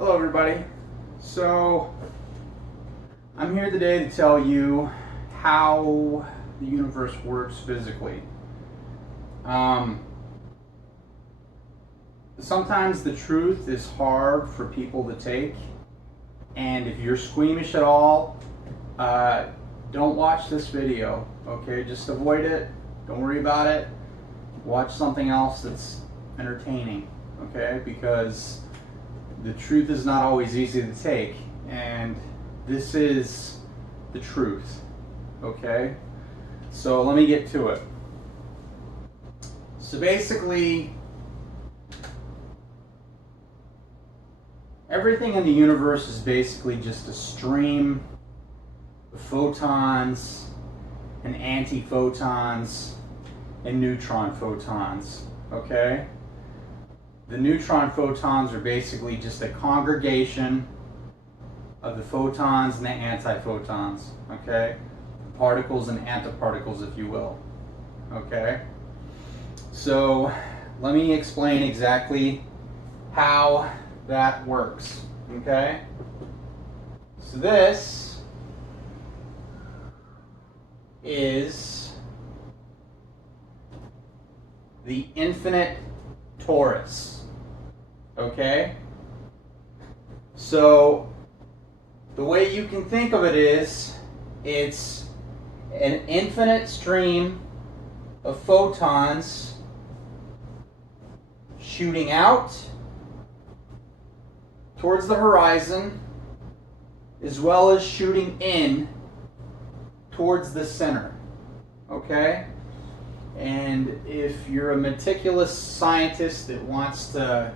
Hello everybody. So I'm here today to tell you how the universe works physically. Sometimes the truth is hard for people to take, and if you're squeamish at all, don't watch this video, okay? Just avoid it. Don't worry about it. Watch something else that's entertaining, okay? Because the truth is not always easy to take, and this is the truth, okay? So let me get to it. So basically, everything in the universe is basically just a stream of photons and antiphotons and neutron photons, okay? The neutron photons are basically just a congregation of the photons and the antiphotons, okay? Particles and antiparticles, if you will, okay? So let me explain exactly how that works, okay? So this is the infinite torus. Okay? So the way you can think of it is it's an infinite stream of photons shooting out towards the horizon as well as shooting in towards the center. Okay? And if you're a meticulous scientist that wants to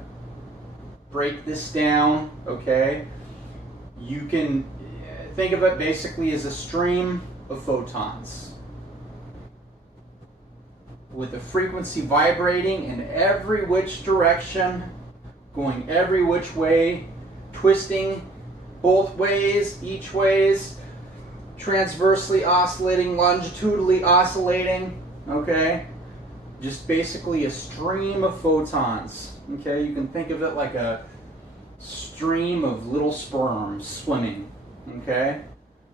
break this down, okay, you can think of it basically as a stream of photons with a frequency vibrating in every which direction, going every which way, twisting both ways, each ways, transversely oscillating, longitudinally oscillating, okay? Just basically a stream of photons. Okay, you can think of it like a stream of little sperms swimming. Okay,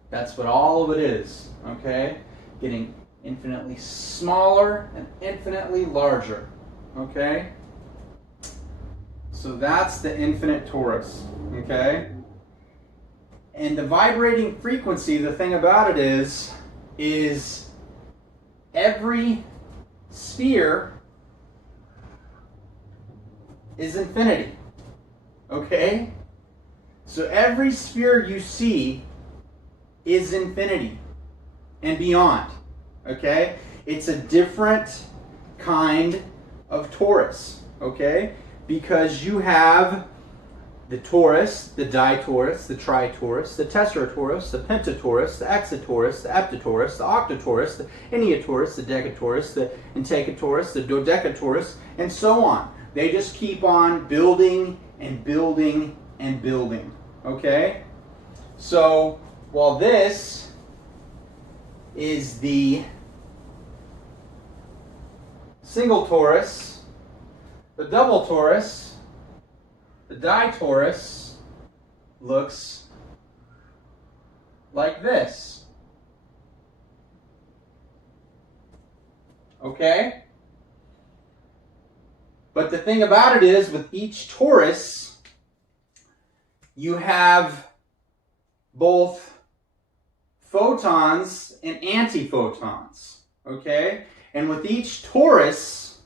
that's what all of it is. Okay, getting infinitely smaller and infinitely larger. Okay, so that's the infinite torus. Okay, and the vibrating frequency, the thing about it is every sphere is infinity, okay? So every sphere you see is infinity and beyond, okay? It's a different kind of torus, okay? Because you have the torus, the ditorus, the tritorus, the tetratorus, the pentatorus, the hexatorus, the heptatorus, the octatorus, the enneatorus, the decatorus, the intecatorus, the dodecatorus, and so on. They just keep on building and building and building, okay? So, while this is the single torus, the double torus, the ditorus looks like this, okay? But the thing about it is, with each torus, you have both photons and antiphotons, okay? And with each torus,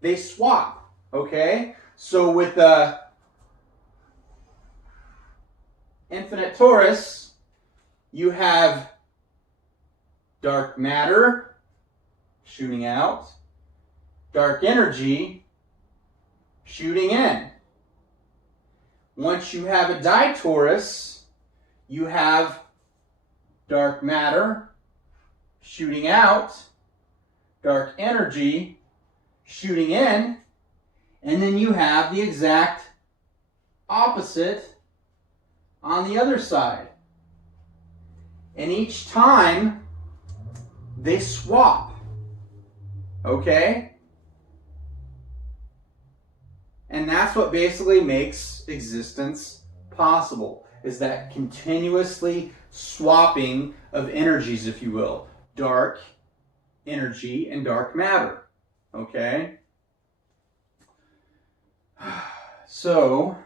they swap, okay? So with the infinite torus, you have dark matter shooting out, dark energy shooting in. Once you have a ditorus, you have dark matter shooting out, dark energy shooting in, and then you have the exact opposite on the other side. And each time they swap, okay? And that's what basically makes existence possible, is that continuously swapping of energies, if you will. Dark energy and dark matter. Okay? So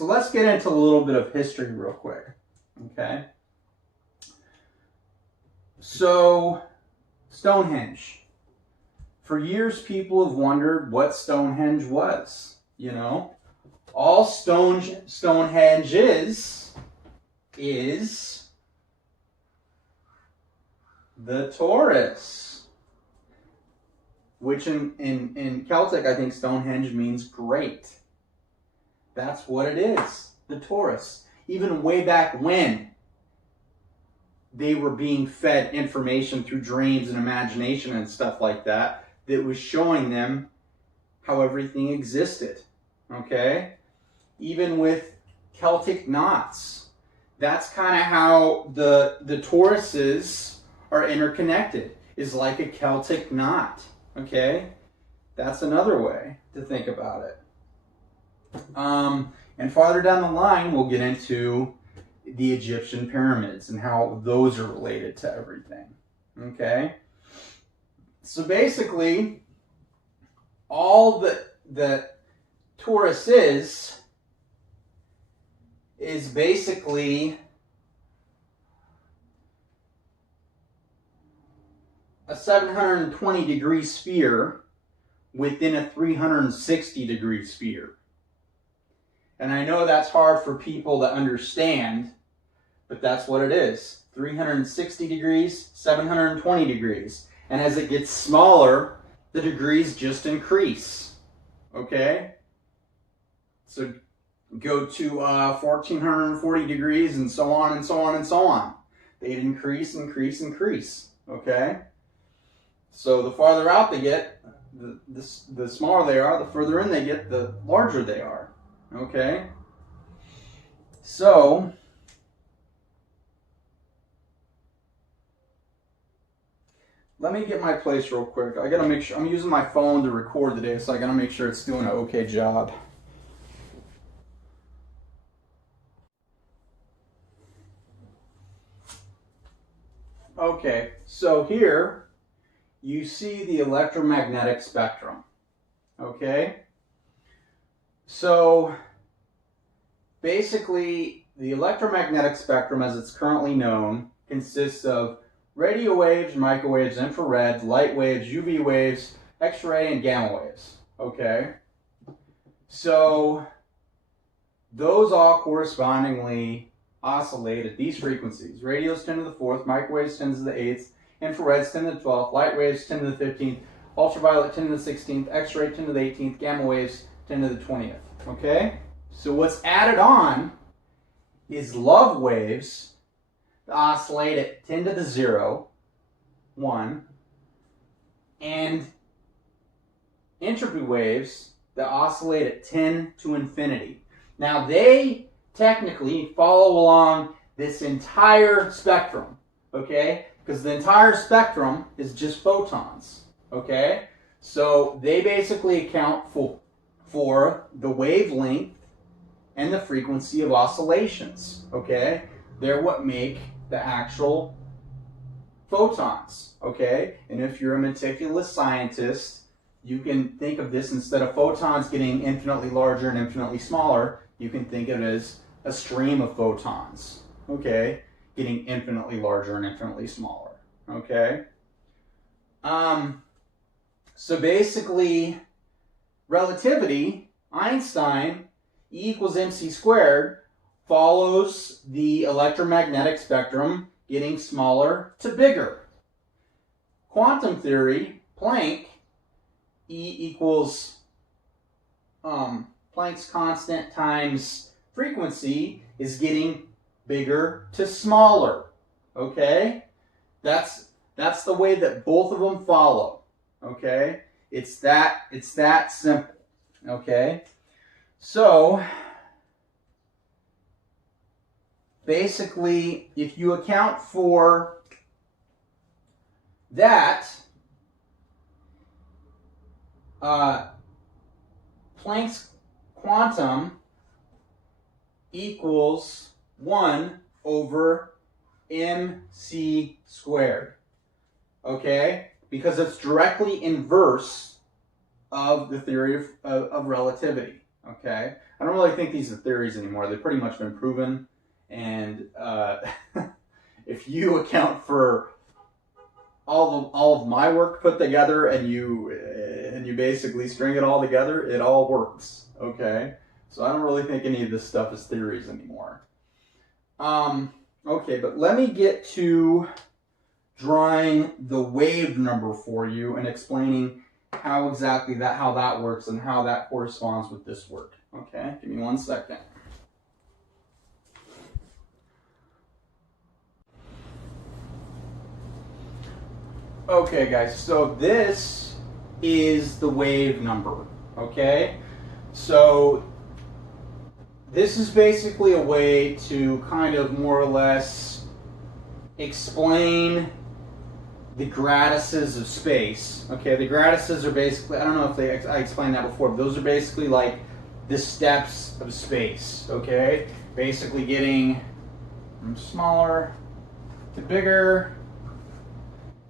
let's get into a little bit of history real quick. Okay? So, Stonehenge. For years, people have wondered what Stonehenge was. You know, all Stonehenge is the Taurus, which in Celtic, I think Stonehenge means great. That's what it is, the Taurus. Even way back when they were being fed information through dreams and imagination and stuff like that, that was showing them how everything existed, okay? Even with Celtic knots, that's kind of how the Tauruses are interconnected, is like a Celtic knot, okay? That's another way to think about it. And farther down the line, we'll get into the Egyptian pyramids and how those are related to everything, okay? So basically, all that Taurus is basically a 720 degree sphere within a 360 degree sphere. And I know that's hard for people to understand, but that's what it is. 360 degrees, 720 degrees. And as it gets smaller, the degrees just increase. Okay? So go to 1440 degrees and so on and so on and so on. They'd increase, increase, increase. Okay? So the farther out they get, the smaller they are, the further in they get, the larger they are. Okay? So let me get my place real quick. I gotta make sure, I'm using my phone to record today, so I gotta make sure it's doing an okay job. Okay, so here you see the electromagnetic spectrum. Okay? So basically, the electromagnetic spectrum, as it's currently known, consists of radio waves, microwaves, infrared, light waves, UV waves, X-ray, and gamma waves. Okay? So those all correspondingly oscillate at these frequencies. Radios 10 to the 4th, microwaves 10 to the 8th, infrareds 10 to the 12th, light waves 10 to the 15th, ultraviolet 10 to the 16th, X-ray 10 to the 18th, gamma waves 10 to the 20th. Okay? So what's added on is love waves that oscillate at 10 to the 0, 1, and entropy waves that oscillate at 10 to infinity. Now they technically follow along this entire spectrum, okay? Because the entire spectrum is just photons, okay? So they basically account for the wavelength and the frequency of oscillations, okay? They're what make the actual photons, okay? And if you're a meticulous scientist, you can think of this, instead of photons getting infinitely larger and infinitely smaller, you can think of it as a stream of photons, okay? Getting infinitely larger and infinitely smaller, okay? So basically, relativity, Einstein, E equals mc squared, follows the electromagnetic spectrum getting smaller to bigger. Quantum theory, Planck, E equals Planck's constant times frequency is getting bigger to smaller. Okay? That's the way that both of them follow. Okay? It's that simple. Okay? So basically, if you account for that, Planck's quantum equals 1 over mc squared. Okay? Because it's directly inverse of the theory of relativity. Okay? I don't really think these are theories anymore. They've pretty much been proven. And if you account for all of my work put together and you basically string it all together, it all works. Okay? So I don't really think any of this stuff is theories anymore. Okay, but let me get to drawing the wave number for you and explaining how exactly how that works and how that corresponds with this work. Okay, give me 1 second. Okay, guys, so this is the wave number. Okay, so this is basically a way to kind of more or less explain the gradiuses of space. Okay, the gradiuses are basically, I don't know if I explained that before, but those are basically like the steps of space. Okay, basically getting from smaller to bigger.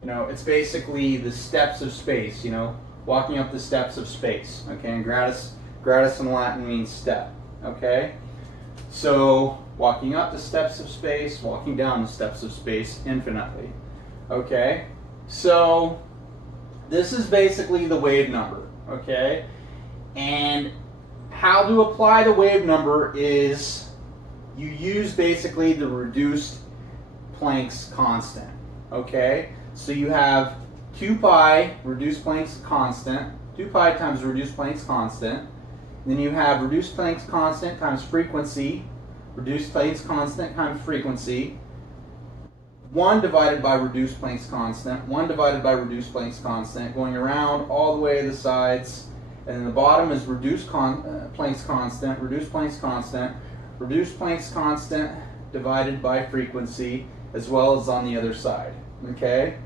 You know, it's basically the steps of space, you know, walking up the steps of space. Okay, and gradus in Latin means step. Okay, so walking up the steps of space, walking down the steps of space infinitely. Okay, so this is basically the wave number. Okay, and how to apply the wave number is you use basically the reduced Planck's constant. Okay, so you have 2 pi reduced Planck's constant, 2 pi times reduced Planck's constant. Then you have reduced Planck's constant times frequency, reduced Planck's constant times frequency, 1 divided by reduced Planck's constant, 1 divided by reduced Planck's constant, going around all the way to the sides, and then the bottom is reduced Planck's constant, reduced Planck's constant, reduced Planck's constant divided by frequency, as well as on the other side. Okay?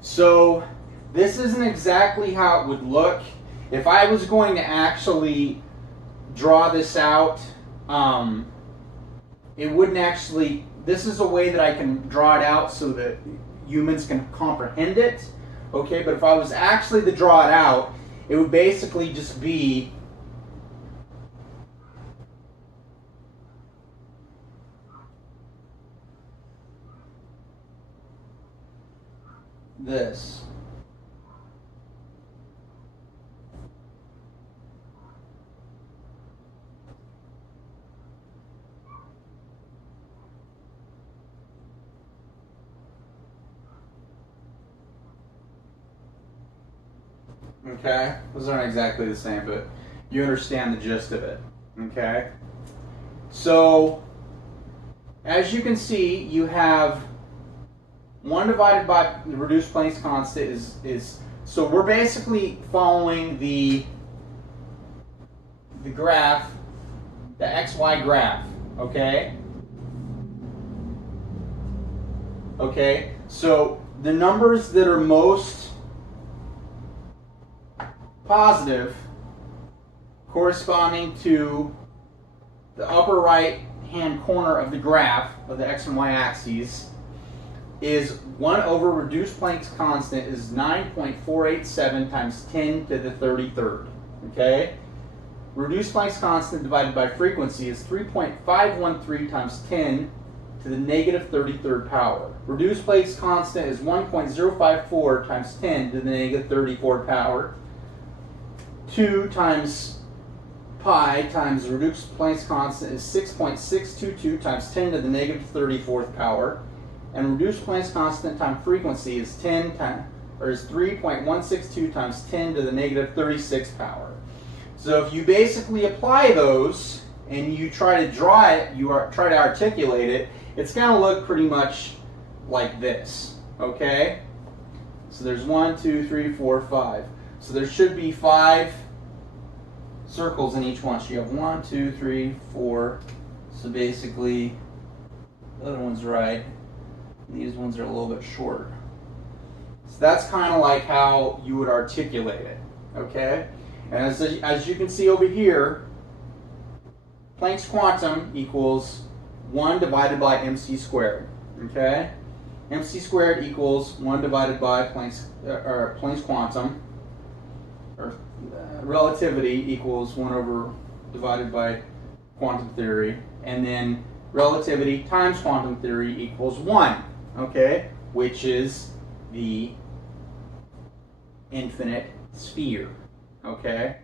So this isn't exactly how it would look. If I was going to actually draw this out, it wouldn't actually, this is a way that I can draw it out so that humans can comprehend it. Okay, but if I was actually to draw it out, it would basically just be this. Okay, those aren't exactly the same, but you understand the gist of it. Okay, so as you can see, you have 1 divided by the reduced Planck's constant is so we're basically following the graph, the XY graph. Okay. Okay, so the numbers that are most positive corresponding to the upper right hand corner of the graph of the X and Y axes is 1 over reduced Planck's constant is 9.487 times 10 to the 33rd. Okay? Reduced Planck's constant divided by frequency is 3.513 times 10 to the negative 33rd power. Reduced Planck's constant is 1.054 times 10 to the negative 34th power. 2 times pi times reduced Planck's constant is 6.622 times 10 to the negative 34th power. And reduced Planck's constant times frequency is 3.162 times 10 to the negative 36th power. So if you basically apply those and you try to draw it, try to articulate it, it's going to look pretty much like this. Okay? So there's 1, 2, 3, 4, 5. So there should be 5 circles in each one. So you have 1, 2, 3, 4. So basically, the other one's right. These ones are a little bit shorter. So that's kind of like how you would articulate it. Okay? And as you can see over here, Planck's quantum equals 1 divided by mc squared. Okay? mc squared equals 1 divided by Planck's quantum, or relativity equals 1 over divided by quantum theory, and then relativity times quantum theory equals 1, okay, which is the infinite sphere, okay?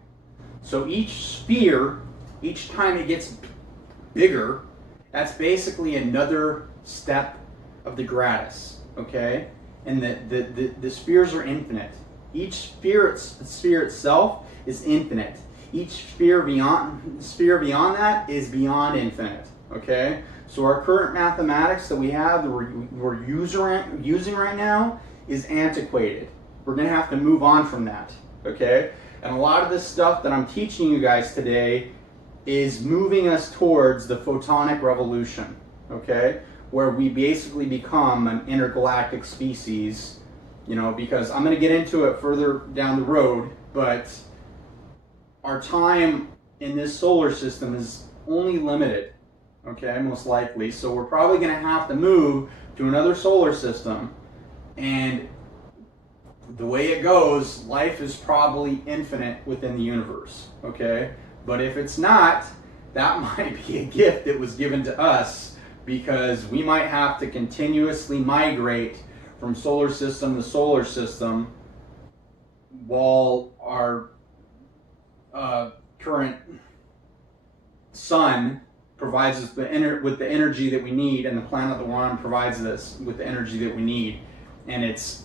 So each sphere, each time it gets bigger, that's basically another step of the gratis, okay? And the spheres are infinite. Each sphere itself is infinite. Each sphere beyond that is beyond infinite, okay? So our current mathematics that we have, that we're using right now, is antiquated. We're going to have to move on from that, okay? And a lot of this stuff that I'm teaching you guys today is moving us towards the photonic revolution, okay? Where we basically become an intergalactic species, you know, because I'm going to get into it further down the road, but our time in this solar system is only limited, okay, most likely. So we're probably going to have to move to another solar system, and the way it goes, life is probably infinite within the universe, okay? But if it's not, that might be a gift that was given to us, because we might have to continuously migrate from solar system to solar system while our current sun provides us with the energy that we need, and the planet that we're on provides us with the energy that we need, and it's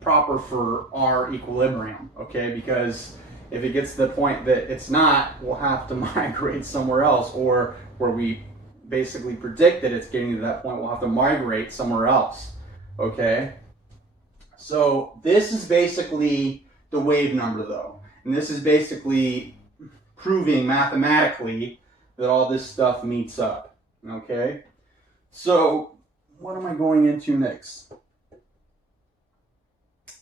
proper for our equilibrium, okay? Because if it gets to the point that it's not, we'll have to migrate somewhere else, or where we basically predict that it's getting to that point, we'll have to migrate somewhere else, okay? So this is basically the wave number, though, and this is basically proving mathematically that all this stuff meets up, okay? So what am I going into next?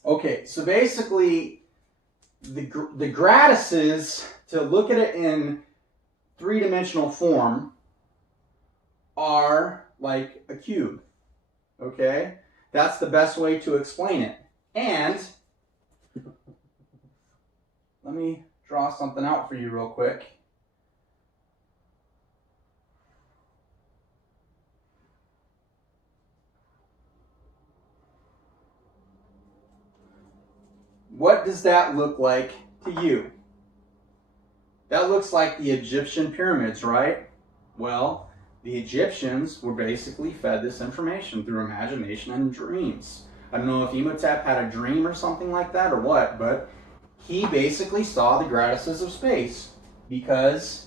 Okay, so basically the gratises, to look at it in three-dimensional form, are like a cube, okay? That's the best way to explain it. And let me draw something out for you real quick. What does that look like to you? That looks like the Egyptian pyramids, right? Well, the Egyptians were basically fed this information through imagination and dreams. I don't know if Imhotep had a dream or something like that or what, but he basically saw the gratises of space, because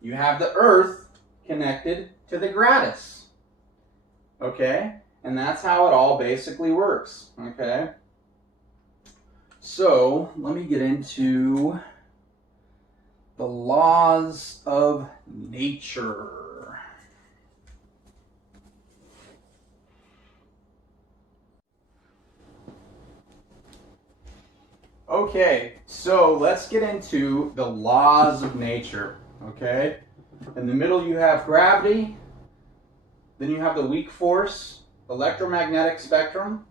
you have the Earth connected to the gratis, okay? And that's how it all basically works, okay? So let me get into the laws of nature. Okay, so let's get into the laws of nature, okay? In the middle you have gravity, then you have the weak force, electromagnetic spectrum,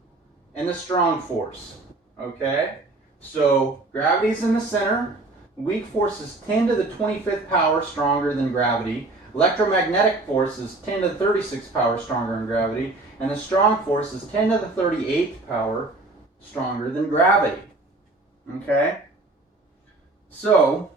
and the strong force, okay? So gravity's in the center, weak force is 10 to the 25th power stronger than gravity, electromagnetic force is 10 to the 36th power stronger than gravity, and the strong force is 10 to the 38th power stronger than gravity, okay? So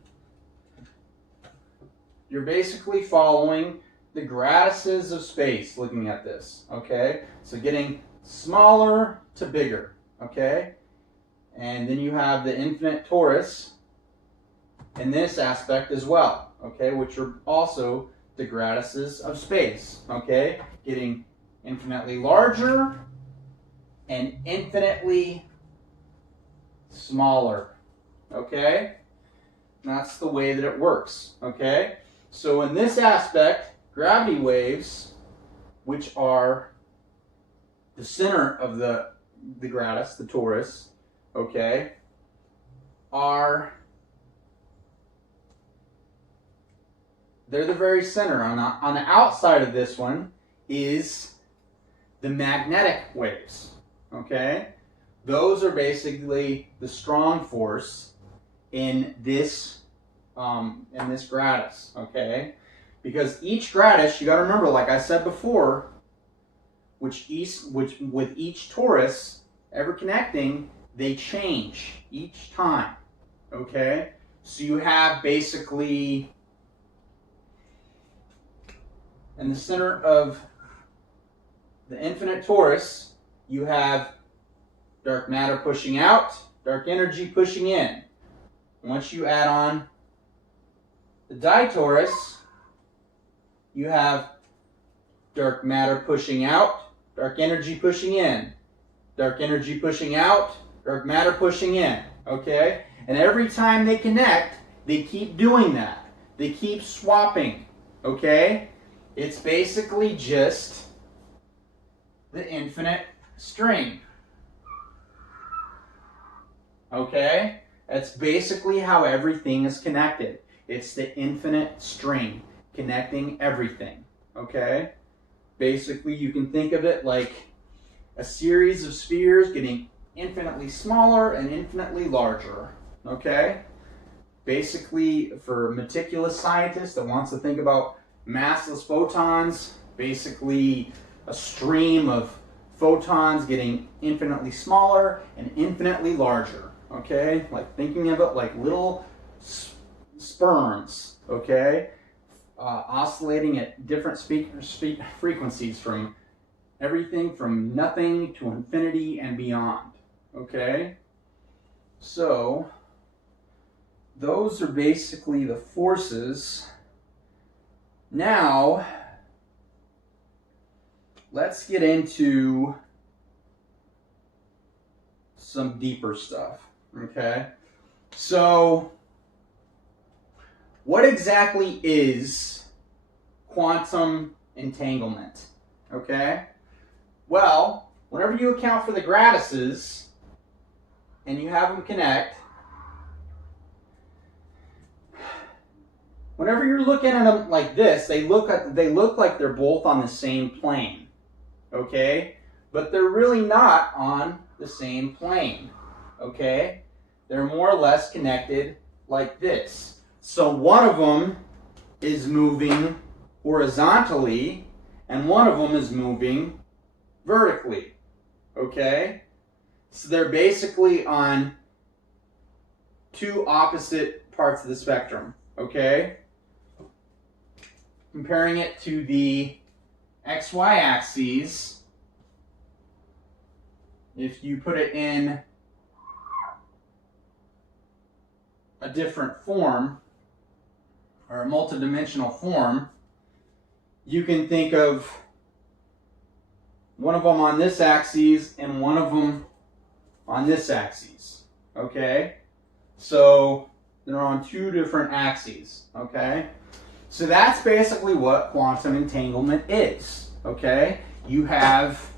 you're basically following the gratises of space looking at this, okay? So getting smaller to bigger, okay? And then you have the infinite torus in this aspect as well, okay? Which are also the gratises of space, okay? Getting infinitely larger and infinitely smaller, okay? And that's the way that it works, okay? So in this aspect, gravity waves, which are the center of the the gratis, the torus, okay, they're the very center. On the outside of this one is the magnetic waves, okay? Those are basically the strong force in this gratis, okay? Because each gratis, you got to remember, like I said before, with each torus ever connecting, they change each time, okay? So you have basically in the center of the infinite torus, you have dark matter pushing out, dark energy pushing in. Once you add on the ditorus, you have dark matter pushing out, dark energy pushing in, dark energy pushing out, dark matter pushing in, okay? And every time they connect, they keep doing that. They keep swapping, okay? It's basically just the infinite string, okay? That's basically how everything is connected. It's the infinite string connecting everything, okay? Basically, you can think of it like a series of spheres getting infinitely smaller and infinitely larger, okay? Basically, for a meticulous scientist that wants to think about massless photons, basically a stream of photons getting infinitely smaller and infinitely larger, okay? Like thinking of it like little sperms, okay? Oscillating at different frequencies from everything from nothing to infinity and beyond, okay? So, those are basically the forces. Now, let's get into some deeper stuff, okay? So, what exactly is quantum entanglement, okay? Well, whenever you account for the gratises and you have them connect, whenever you're looking at them like this, they look like they're both on the same plane, okay? But they're really not on the same plane, okay? They're more or less connected like this. So one of them is moving horizontally and one of them is moving vertically, okay? So they're basically on two opposite parts of the spectrum, okay? Comparing it to the XY axes, if you put it in a different form, or a multidimensional form, you can think of one of them on this axis and one of them on this axis, okay? So they're on two different axes, okay? So that's basically what quantum entanglement is, okay? You have,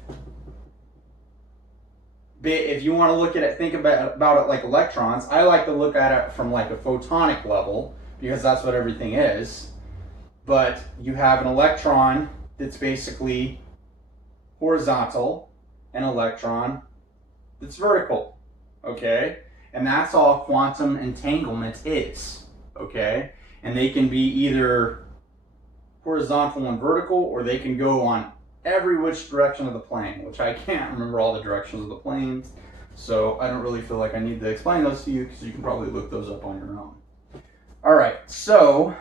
if you want to look at it, think about it like electrons. I like to look at it from like a photonic level, because that's what everything is. But you have an electron that's basically horizontal, an electron that's vertical, okay? And that's all quantum entanglement is, okay? And they can be either horizontal and vertical, or they can go on every which direction of the plane, which I can't remember all the directions of the planes, so I don't really feel like I need to explain those to you, because you can probably look those up on your own. All right, so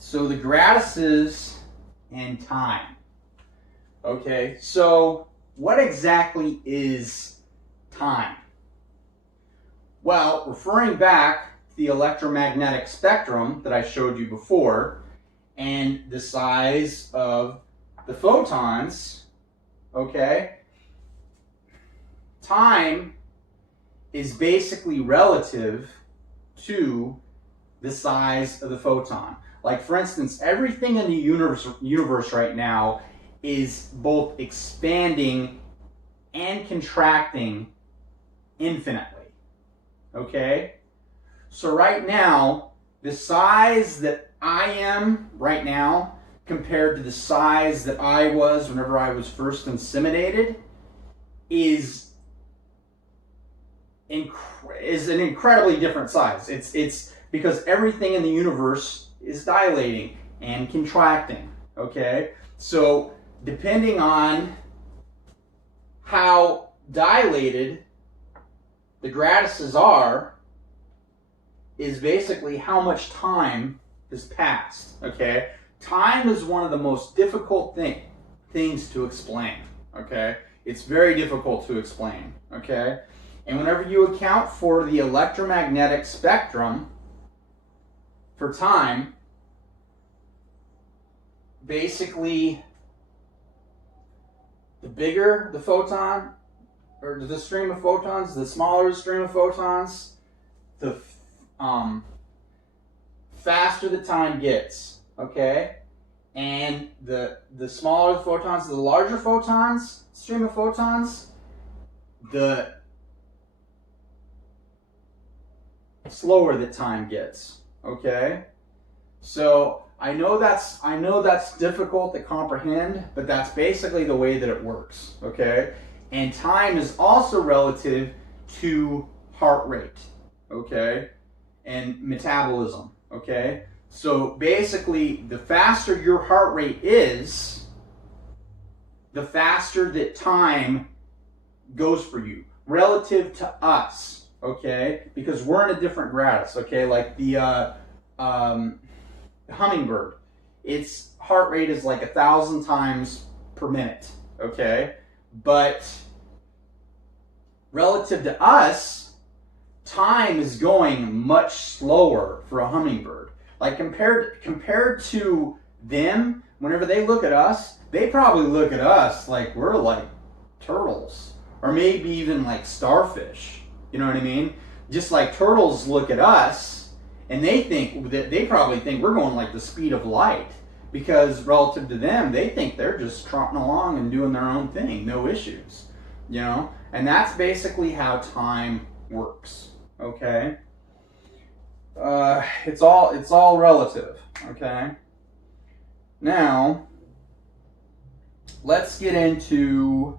the gratises and time. Okay, so what exactly is time? Well, referring back to the electromagnetic spectrum that I showed you before, and the size of the photons, okay, time is basically relative to the size of the photon. Like, for instance, everything in the universe right now is both expanding and contracting infinitely. Okay? So right now, the size that I am right now compared to the size that I was whenever I was first inseminated is an incredibly different size. It's because everything in the universe is dilating and contracting. Okay? So depending on how dilated the gradiuses are is basically how much time has passed. Okay? Time is one of the most difficult things to explain. Okay? It's very difficult to explain. Okay? And whenever you account for the electromagnetic spectrum for time, basically the bigger the photon, or the stream of photons, the smaller the stream of photons, the faster the time gets, okay? And the smaller the photons, the larger photons, stream of photons, the slower the time gets, okay? So I know that's difficult to comprehend, but that's basically the way that it works, okay? And time is also relative to heart rate, okay? And metabolism, okay? So basically, the faster your heart rate is, the faster that time goes for you relative to us, okay? Because we're in a different gratus, okay? Like the hummingbird, its heart rate is like 1,000 times per minute, okay? But relative to us, time is going much slower for a hummingbird. Like compared to them, whenever they look at us, they probably look at us like we're like turtles, or maybe even like starfish. You know what I mean? Just like turtles look at us, and they probably think we're going like the speed of light, because relative to them, they think they're just trotting along and doing their own thing, no issues. You know, and that's basically how time works. Okay. It's all relative. Okay. Now, let's get into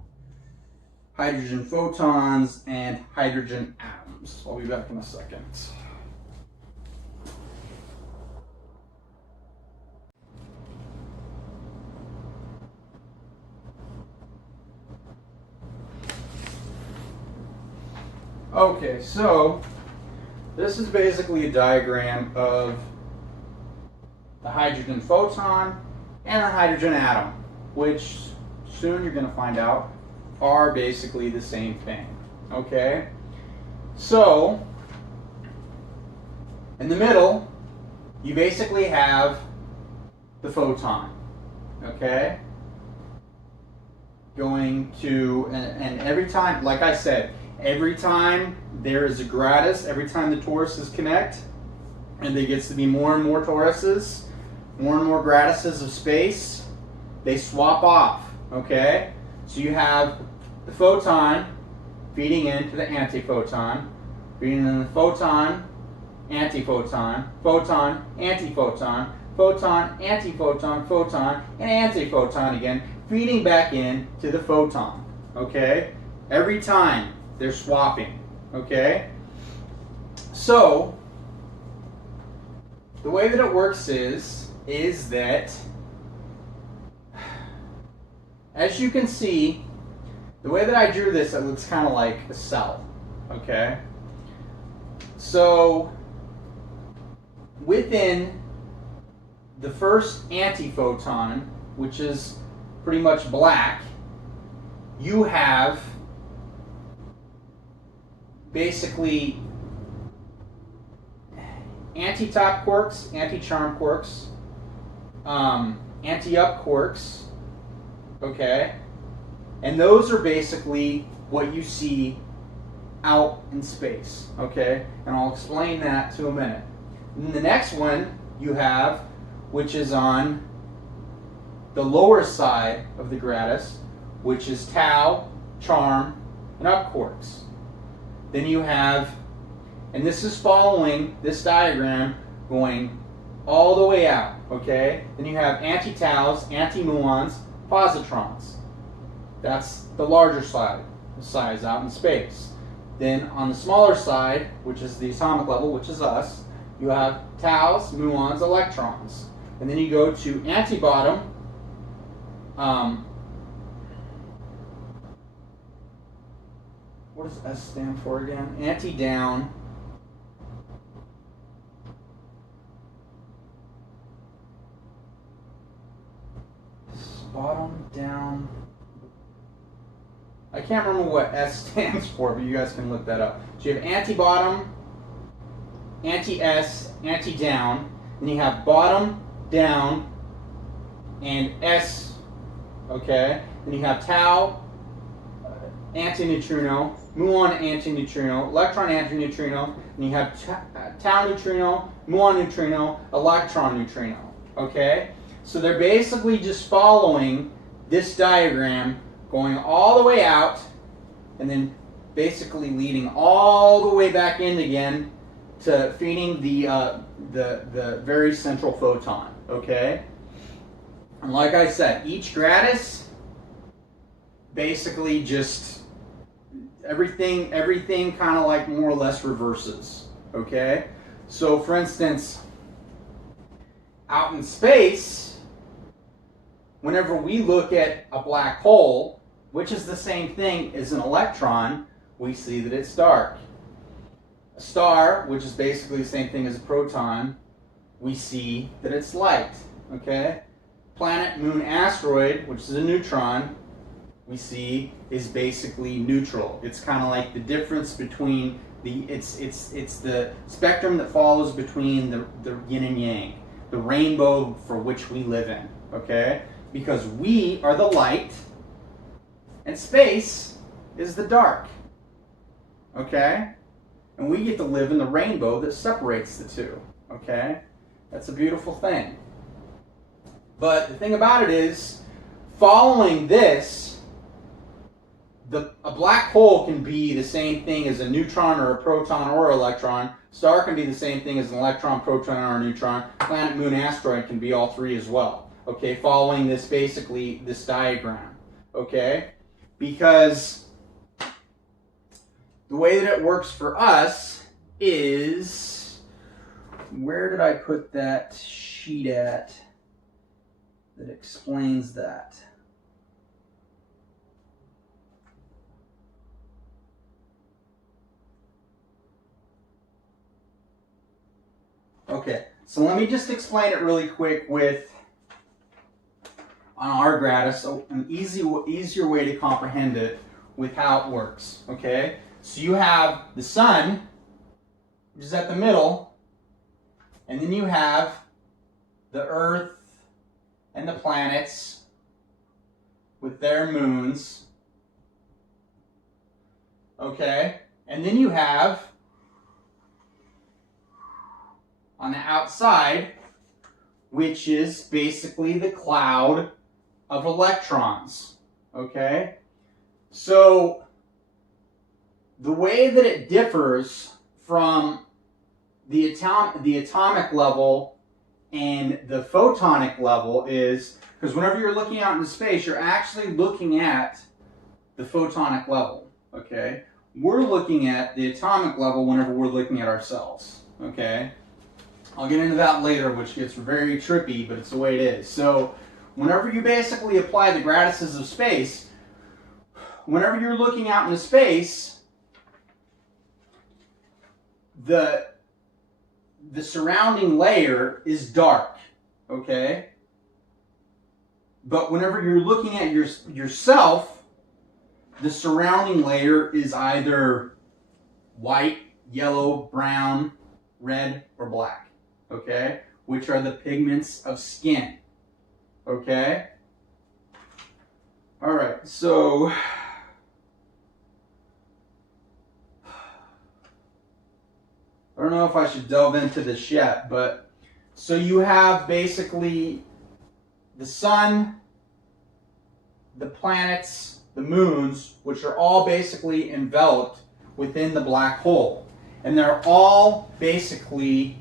hydrogen photons and hydrogen atoms. I'll be back in a second. Okay, so this is basically a diagram of the hydrogen photon and the hydrogen atom, which soon you're going to find out are basically the same thing. Okay? So, in the middle, you basically have the photon. Okay? Going to, and every time, like I said, every time there is a gratus, every time the toruses connect, and there gets to be more and more toruses, more and more gratuses of space, they swap off, okay? So you have the photon feeding into the antiphoton, feeding in the photon, antiphoton, photon, antiphoton, photon, antiphoton, photon, and antiphoton again, feeding back in to the photon, okay? Every time they're swapping, okay? So, the way that it works is that, as you can see, the way that I drew this, it looks kind of like a cell, okay? So, within the first antiphoton, which is pretty much black, you have basically anti-top quarks, anti-charm quarks, anti-up quarks, okay? And those are basically what you see out in space, okay? And I'll explain that to a minute. And the next one you have, which is on the lower side of the gratis, which is tau, charm, and up quarks. Then you have, and this is following this diagram going all the way out, okay? Then you have anti-taus, anti-muons, positrons. That's the larger size out in space. Then on the smaller side, which is the atomic level, which is us, you have taus, muons, electrons. And then you go to anti-bottom. What does S stand for again? Anti-down. Bottom, down. I can't remember what S stands for, but you guys can look that up. So you have anti-bottom, anti-S, anti-down. Then you have bottom, down, and S, okay? Then you have tau, antineutrino, muon antineutrino, electron antineutrino, and you have tau neutrino, muon neutrino, electron neutrino, okay? So they're basically just following this diagram, going all the way out, and then basically leading all the way back in again to feeding the very central photon, okay? And like I said, each gratis basically just everything kind of like more or less reverses, okay? So for instance, out in space, whenever we look at a black hole, which is the same thing as an electron, we see that it's dark. A star, which is basically the same thing as a proton, we see that it's light, okay? Planet, moon, asteroid, which is a neutron, we see is basically neutral. It's kind of like the difference between it's the spectrum that follows between the yin and yang, the rainbow for which we live in, okay? Because we are the light and space is the dark, okay? And we get to live in the rainbow that separates the two, okay? That's a beautiful thing. But the thing about it is, following this, a black hole can be the same thing as a neutron or a proton or an electron. Star can be the same thing as an electron, proton, or a neutron. Planet, moon, asteroid can be all three as well. Okay, following this basically this diagram. Okay, because the way that it works for us is, where did I put that sheet at that explains that? Okay, so let me just explain it really quick with, on our gratis, so an easier way to comprehend it with how it works, okay? So you have the sun, which is at the middle, and then you have the Earth and the planets with their moons, okay? And then you have, on the outside, which is basically the cloud of electrons, okay? So the way that it differs from the atomic level and the photonic level is, because whenever you're looking out into space, you're actually looking at the photonic level, okay? We're looking at the atomic level whenever we're looking at ourselves, okay? I'll get into that later, which gets very trippy, but it's the way it is. So whenever you basically apply the gradises of space, whenever you're looking out into space, the surrounding layer is dark, okay? But whenever you're looking at yourself, the surrounding layer is either white, yellow, brown, red, or black. Okay, which are the pigments of skin. Okay? All right, so I don't know if I should delve into this yet, but so you have basically the sun the planets, the moons, which are all basically enveloped within the black hole. And they're all basically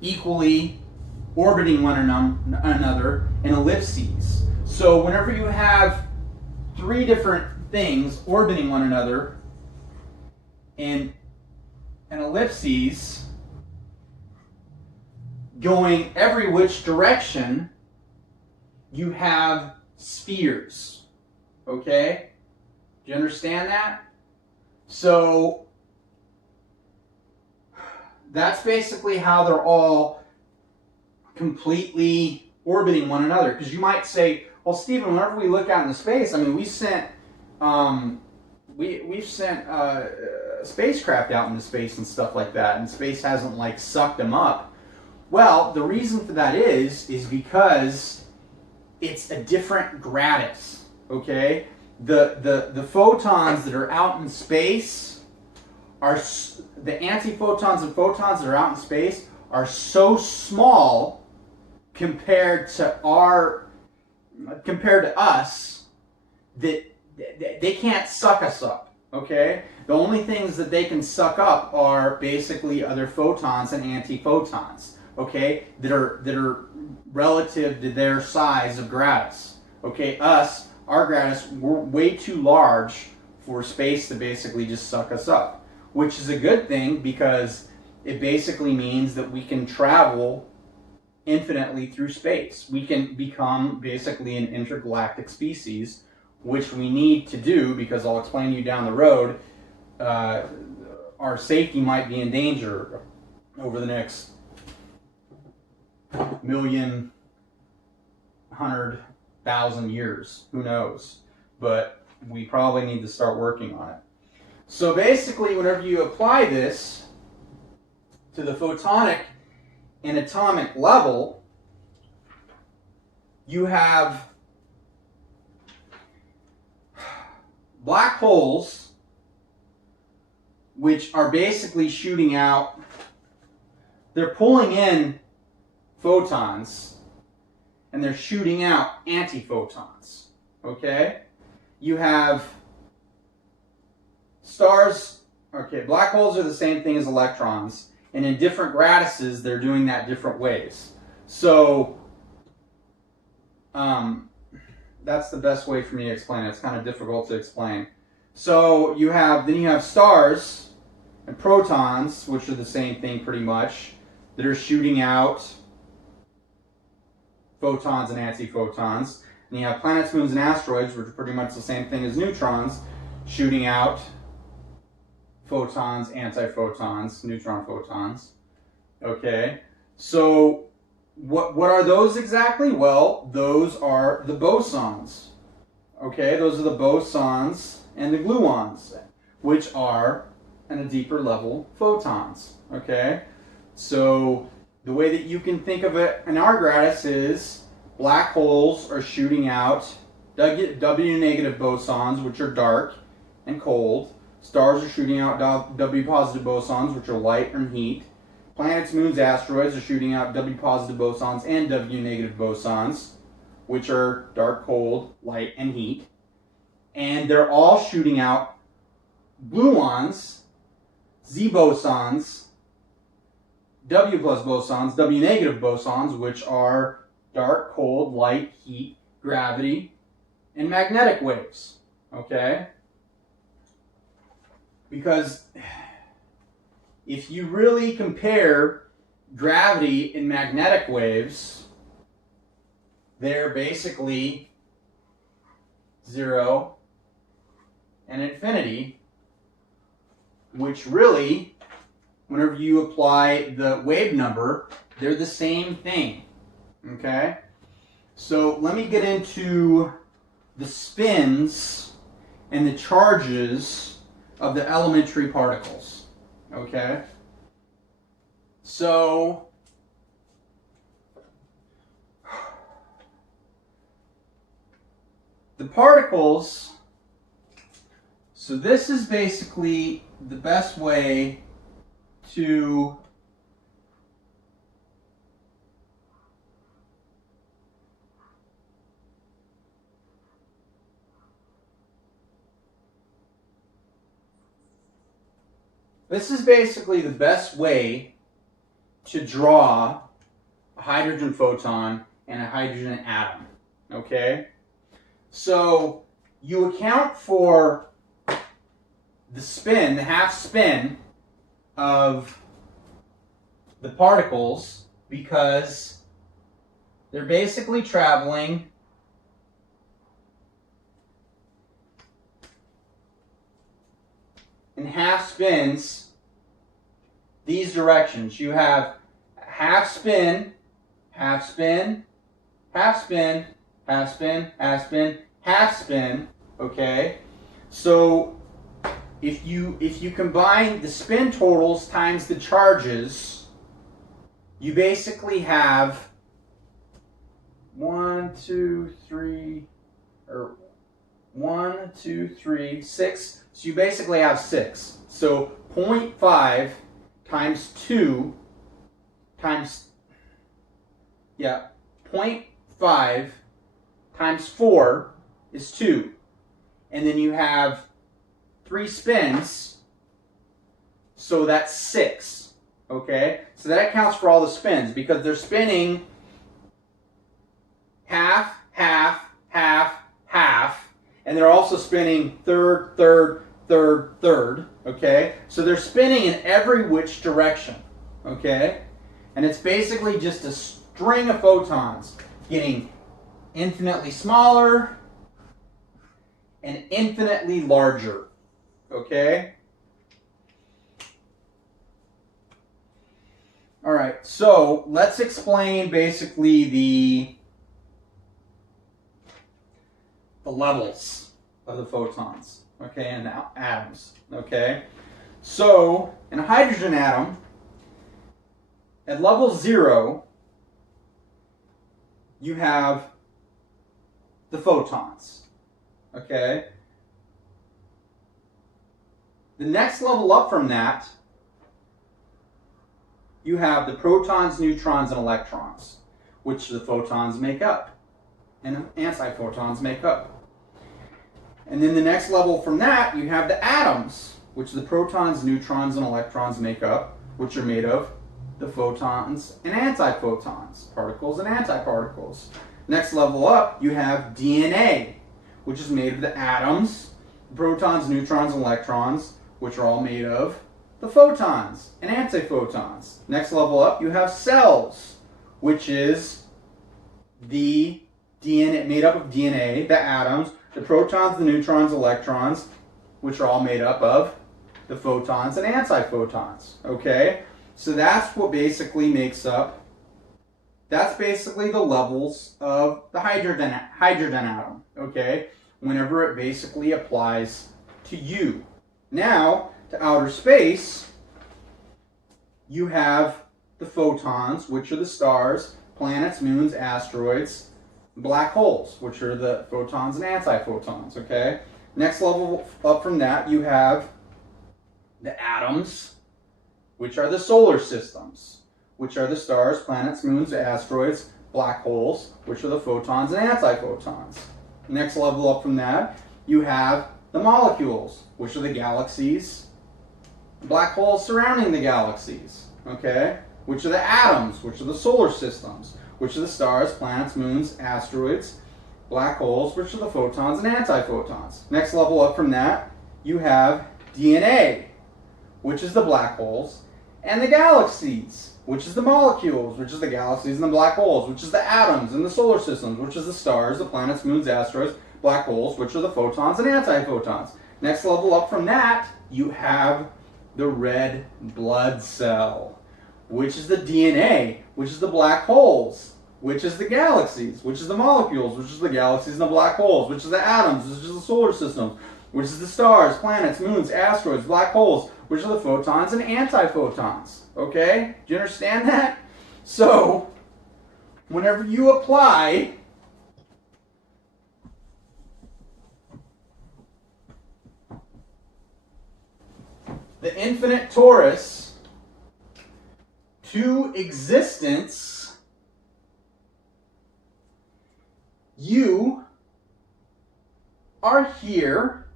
equally orbiting one another in ellipses. So whenever you have three different things orbiting one another in an ellipses, going every which direction, you have spheres. Okay? Do you understand that? So that's basically how they're all completely orbiting one another. Because you might say, well, Stephen, whenever we look out into space, I mean, we've sent spacecraft out into space and stuff like that, and space hasn't like sucked them up. Well, the reason for that is because it's a different gratis. Okay, the photons that are out in space are the antiphotons and photons that are out in space are so small compared to us that they can't suck us up. Okay, the only things that they can suck up are basically other photons and antiphotons. Okay, that are relative to their size of gratis. Okay, our gratis, we're way too large for space to basically just suck us up, which is a good thing because it basically means that we can travel infinitely through space. We can become basically an intergalactic species, which we need to do because I'll explain to you down the road, our safety might be in danger over the next 100,000 years. Who knows? But we probably need to start working on it. So basically, whenever you apply this to the photonic and atomic level, you have black holes which are basically shooting out, they're pulling in photons and they're shooting out antiphotons. Okay? You have stars, okay, black holes are the same thing as electrons, and in different gradiuses they're doing that different ways. So that's the best way for me to explain it. It's kind of difficult to explain. So then you have stars and protons, which are the same thing pretty much, that are shooting out photons and antiphotons. And you have planets, moons, and asteroids, which are pretty much the same thing as neutrons, shooting out photons, antiphotons, neutron photons. Okay, so what are those exactly? Well, those are the bosons. Okay, those are the bosons and the gluons, which are, at a deeper level, photons. Okay, so the way that you can think of it in our gratis is black holes are shooting out W negative bosons, which are dark and cold. Stars are shooting out W positive bosons, which are light and heat. Planets, moons, asteroids are shooting out W positive bosons and W negative bosons, which are dark, cold, light, and heat. And they're all shooting out gluons, Z bosons, W plus bosons, W negative bosons, which are dark, cold, light, heat, gravity, and magnetic waves. Okay? Because if you really compare gravity and magnetic waves, they're basically 0 and infinity, which really, whenever you apply the wave number, they're the same thing. Okay? So let me get into the spins and the charges of the elementary particles. Okay? So the particles, so this is basically the best way to This is basically the best way to draw a hydrogen photon and a hydrogen atom. Okay? So you account for the spin, the half spin of the particles because they're basically traveling in half spins these directions. You have half spin, half spin, half spin, half spin, half spin, half spin, okay? So if you combine the spin totals times the charges, you basically have 1, 2, 3, 6. So you basically have 6. So 0.5 times 2 times, 0.5 times 4 is 2. And then you have 3 spins, so that's 6. Okay? So that accounts for all the spins because they're spinning half, half, half, half, and they're also spinning third, third, third, third. Okay? So they're spinning in every which direction. Okay? And it's basically just a string of photons getting infinitely smaller and infinitely larger. Okay? All right, so let's explain basically the levels of the photons, okay, and the atoms, okay? So, in a hydrogen atom, at level 0, you have the photons, okay? The next level up from that, you have the protons, neutrons, and electrons, which the photons make up, and antiphotons make up. And then the next level from that, you have the atoms, which the protons, neutrons, and electrons make up, which are made of the photons and antiphotons, particles and antiparticles. Next level up, you have DNA, which is made of the atoms, protons, neutrons, and electrons, which are all made of the photons and antiphotons. Next level up, you have cells, which is the DNA, made up of DNA, the atoms, the protons, the neutrons, electrons, which are all made up of the photons and antiphotons. Okay? So that's what basically makes up, that's basically the levels of the hydrogen atom. Okay? Whenever it basically applies to you. Now, to outer space, you have the photons, which are the stars, planets, moons, asteroids, black holes, which are the photons and antiphotons, okay? Next level up from that, you have the atoms, which are the solar systems, which are the stars, planets, moons, asteroids, black holes, which are the photons and antiphotons. Next level up from that, you have the molecules, which are the galaxies, black holes surrounding the galaxies, okay? Which are the atoms, which are the solar systems, which are the stars, planets, moons, asteroids, black holes, which are the photons and antiphotons. Next level up from that, you have DNA, which is the black holes, and the galaxies, which is the molecules, which is the galaxies and the black holes, which is the atoms and the solar systems, which is the stars, the planets, moons, asteroids, black holes, which are the photons and antiphotons. Next level up from that, you have the red blood cell, which is the DNA, which is the black holes, which is the galaxies, which is the molecules, which is the galaxies and the black holes, which is the atoms, which is the solar system, which is the stars, planets, moons, asteroids, black holes, which are the photons and antiphotons. Okay? Do you understand that? So, whenever you apply the infinite torus to existence, you are here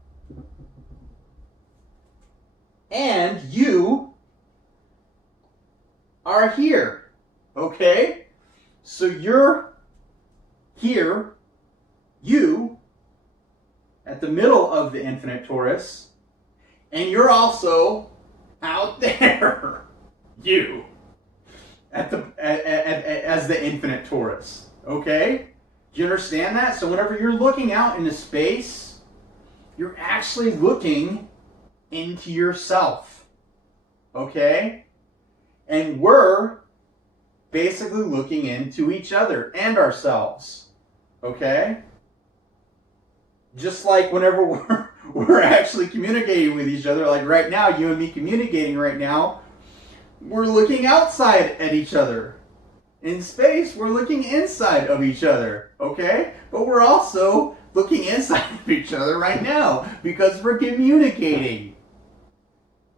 and you are here. Okay? So you're here, you, at the middle of the infinite torus, and you're also out there, you, as the infinite torus. Okay? Do you understand that? So whenever you're looking out into space, you're actually looking into yourself. Okay? And we're basically looking into each other and ourselves. Okay? Just like whenever we're actually communicating with each other, like right now, you and me communicating right now, we're looking outside at each other. In space, we're looking inside of each other, okay? But we're also looking inside of each other right now because we're communicating.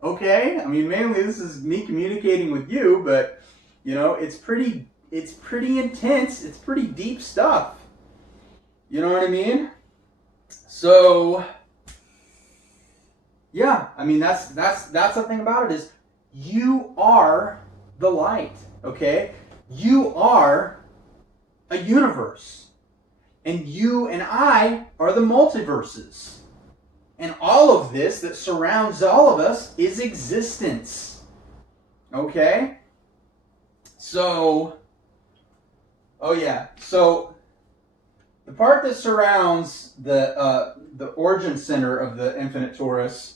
Okay? I mean, mainly this is me communicating with you, but you know, it's pretty intense. It's pretty deep stuff. You know what I mean? So yeah, I mean that's the thing about it is you are the light, okay? You are a universe. And you and I are the multiverses. And all of this that surrounds all of us is existence. Okay? So, oh yeah. So, the part that surrounds the origin center of the infinite torus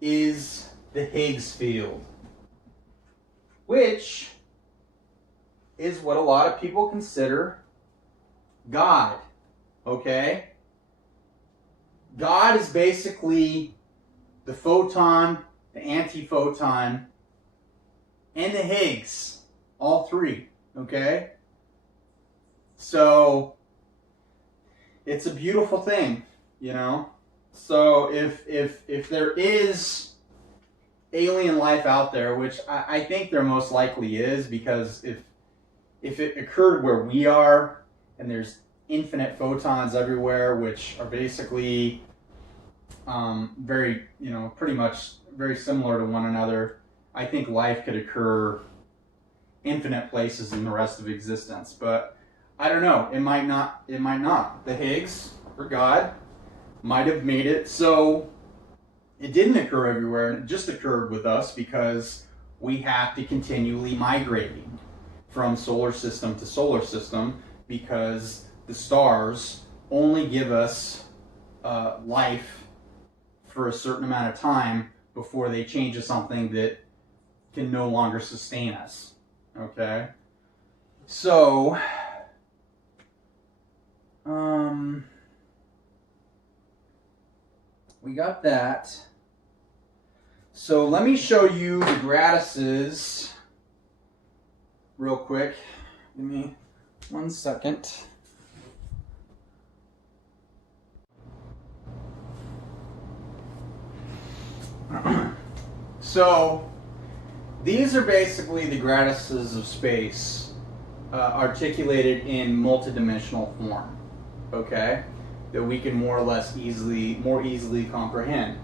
is the Higgs field, which is what a lot of people consider God. Okay? God is basically the photon, the antiphoton, and the Higgs. All three. Okay? So, it's a beautiful thing, you know? So, if there is alien life out there, which I think there most likely is, because if it occurred where we are, and there's infinite photons everywhere, which are basically very, you know, pretty much very similar to one another, I think life could occur infinite places in the rest of existence. But I don't know. It might not. It might not. The Higgs, or God, might have made it so it didn't occur everywhere, and it just occurred with us because we have to continually migrating from solar system to solar system, because the stars only give us life for a certain amount of time before they change to something that can no longer sustain us. Okay? So, we got that. So let me show you the gradiuses real quick. Give me 1 second. So these are basically the gradiuses of space articulated in multidimensional form, okay, that we can more easily comprehend.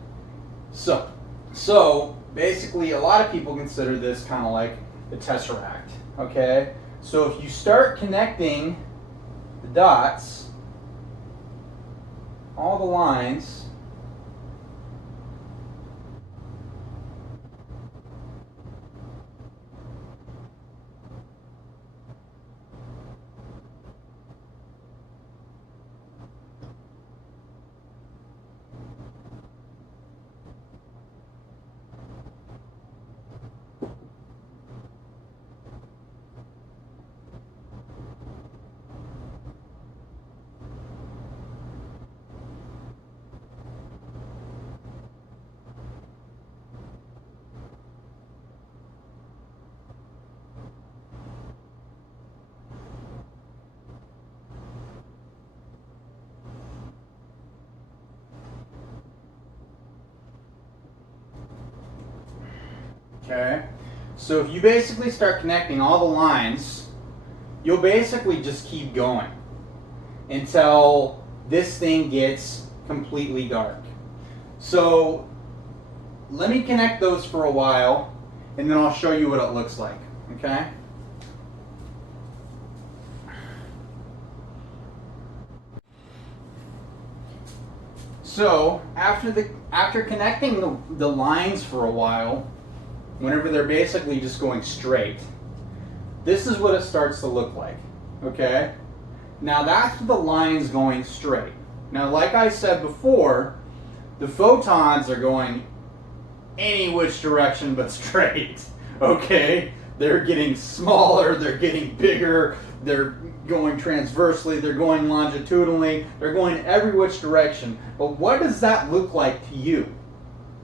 So basically, a lot of people consider this kind of like the tesseract, okay? So if you start connecting the dots, all the lines, okay? So if you basically start connecting all the lines, you'll basically just keep going until this thing gets completely dark. So let me connect those for a while, and then I'll show you what it looks like, okay? So after connecting the lines for a while, whenever they're basically just going straight, this is what it starts to look like, okay? Now that's the lines going straight. Now, like I said before, the photons are going any which direction but straight, okay? They're getting smaller, they're getting bigger, they're going transversely, they're going longitudinally, they're going every which direction. But what does that look like to you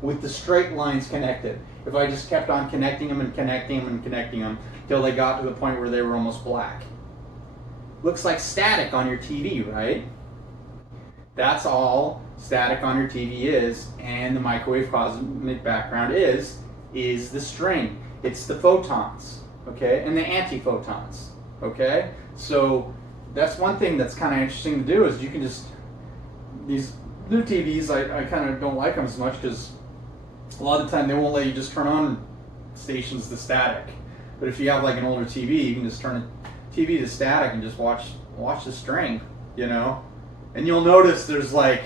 with the straight lines connected? If I just kept on connecting them and connecting them and connecting them till they got to the point where they were almost black. Looks like static on your TV, right? That's all static on your TV is, and the microwave cosmic background is the string. It's the photons, okay, and the antiphotons, okay? So that's one thing that's kind of interesting to do is you can just, these new TVs, I kind of don't like them as much because a lot of the time they won't let you just turn on stations to static. But if you have like an older TV, you can just turn the TV to static and just watch the string, you know? And you'll notice there's like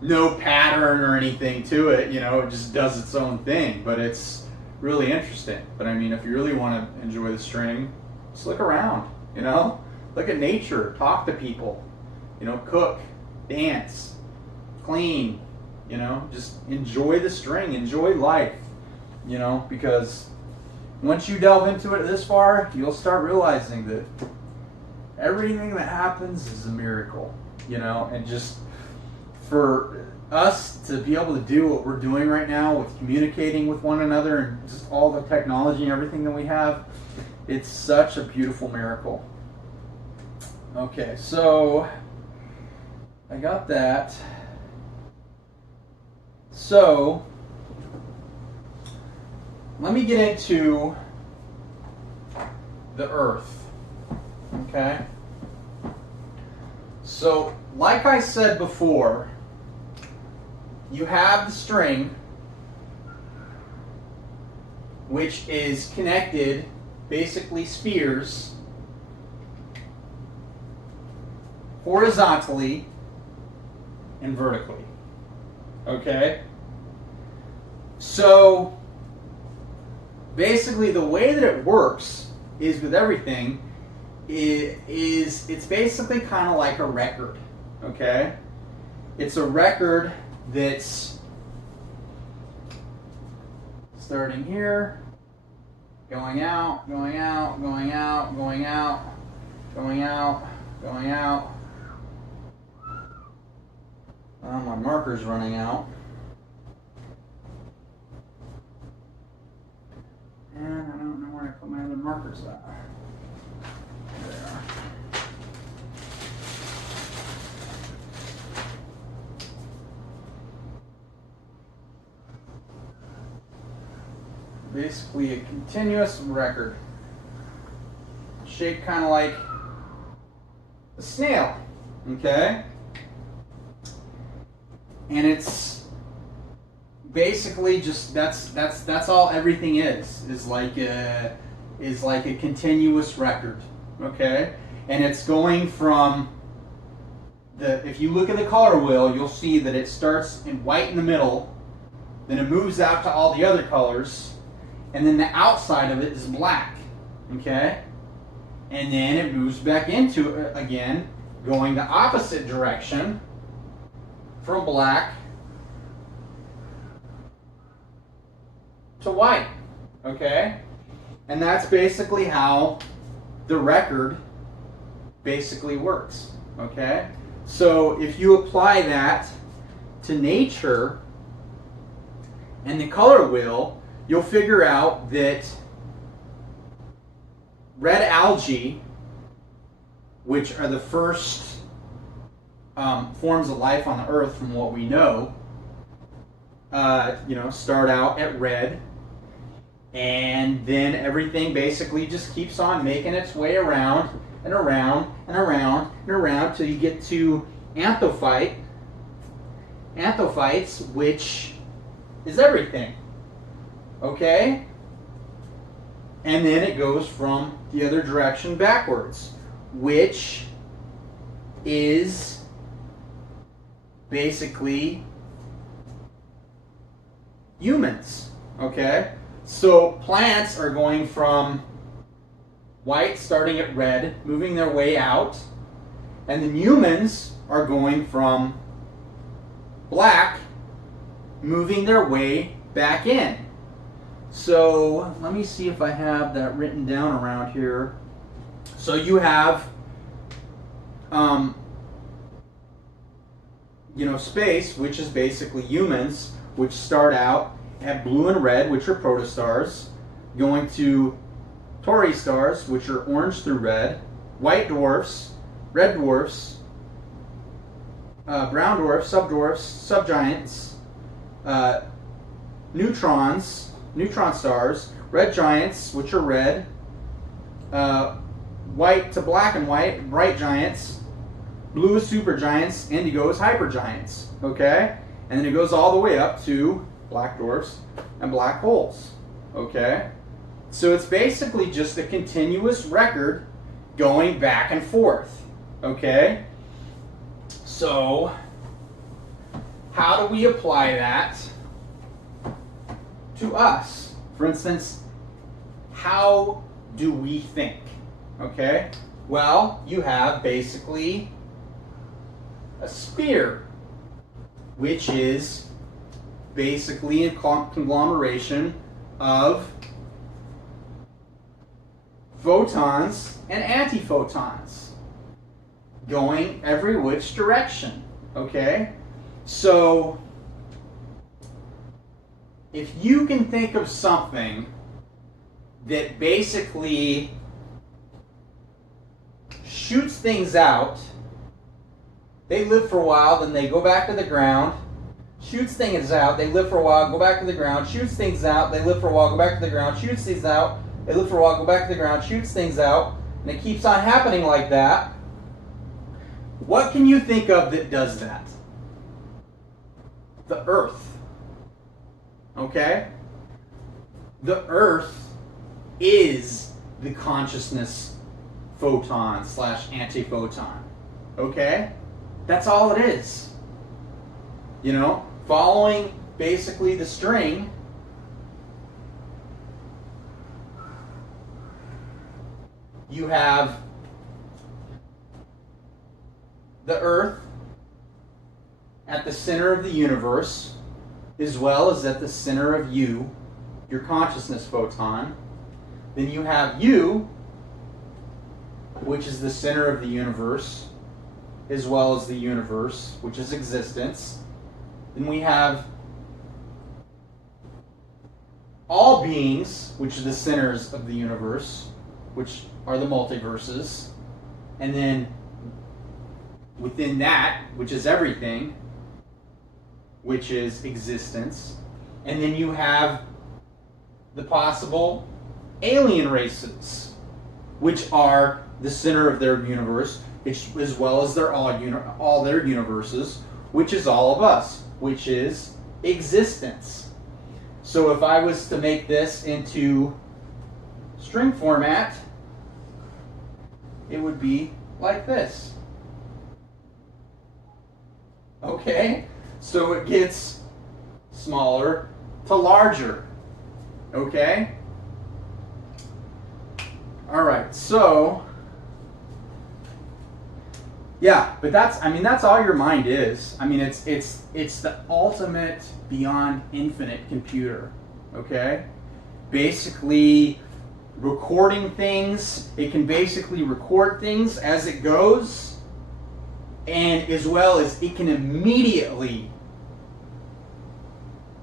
no pattern or anything to it, you know, it just does its own thing, but it's really interesting. But I mean, if you really want to enjoy the string, just look around, you know? Look at nature, talk to people, you know, cook, dance, clean, you know, just enjoy the string, enjoy life, you know, because once you delve into it this far, you'll start realizing that everything that happens is a miracle, you know, and just for us to be able to do what we're doing right now with communicating with one another and just all the technology and everything that we have, it's such a beautiful miracle. Okay, so I got that. So let me get into the Earth, okay? So, like I said before, you have the string, which is connected, basically spheres, horizontally and vertically, okay? So, basically the way that it works is with everything it's basically kind of like a record, okay? It's a record that's starting here, going out, going out, going out, going out, going out, going out. My marker's running out. And I don't know where I put my other markers at. There they are. Basically a continuous record, shaped kind of like a snail, okay? And it's basically just that's all everything is like a continuous record, okay? And it's going from if you look at the color wheel, you'll see that it starts in white in the middle, then it moves out to all the other colors, and then the outside of it is black, okay? And then it moves back into it again, going the opposite direction from black to white, okay? And that's basically how the record basically works, okay? So if you apply that to nature and the color wheel, you'll figure out that red algae, which are the first forms of life on the Earth from what we know, start out at red, and then everything basically just keeps on making its way around and around and around and around till you get to anthrophytes, which is everything, Okay? And then it goes from the other direction backwards, which is basically humans. Okay? So plants are going from white, starting at red, moving their way out, and then humans are going from black, moving their way back in. So let me see if I have that written down around here. So you have, space, which is basically humans, which start out at blue and red, which are protostars, going to Tauri stars, which are orange through red, white dwarfs, red dwarfs, brown dwarfs, subgiants, neutrons, neutron stars, red giants, which are red, white to black and white, bright giants, blue is supergiants, indigo is hypergiants. Okay? And then it goes all the way up to black dwarfs and black holes. Okay? So it's basically just a continuous record going back and forth. Okay? So, how do we apply that to us? For instance, how do we think? Okay? Well, you have basically a sphere, which is basically a conglomeration of photons and antiphotons going every which direction. Okay? So, if you can think of something that basically shoots things out, they live for a while, then they go back to the ground, shoots things out, they live for a while, go back to the ground, shoots things out, they live for a while, go back to the ground, shoots things out, they live for a while, go back to the ground, shoots things out, and it keeps on happening like that. What can you think of that does that? The Earth. Okay? The Earth is the consciousness photon / antiphoton. Okay? That's all it is. Following basically the string, you have the Earth at the center of the universe, as well as at the center of you, your consciousness photon. Then you have you, which is the center of the universe, as well as the universe, which is existence. Then we have all beings, which are the centers of the universe, which are the multiverses. And then within that, which is everything, which is existence. And then you have the possible alien races, which are the center of their universe, as well as all their universes, which is all of us, which is existence. So if I was to make this into string format, it would be like this. Okay? So it gets smaller to larger. Okay? Alright, so yeah, but that's all your mind is. It's the ultimate beyond infinite computer. Okay? Basically recording things. It can basically record things as it goes, and as well as it can immediately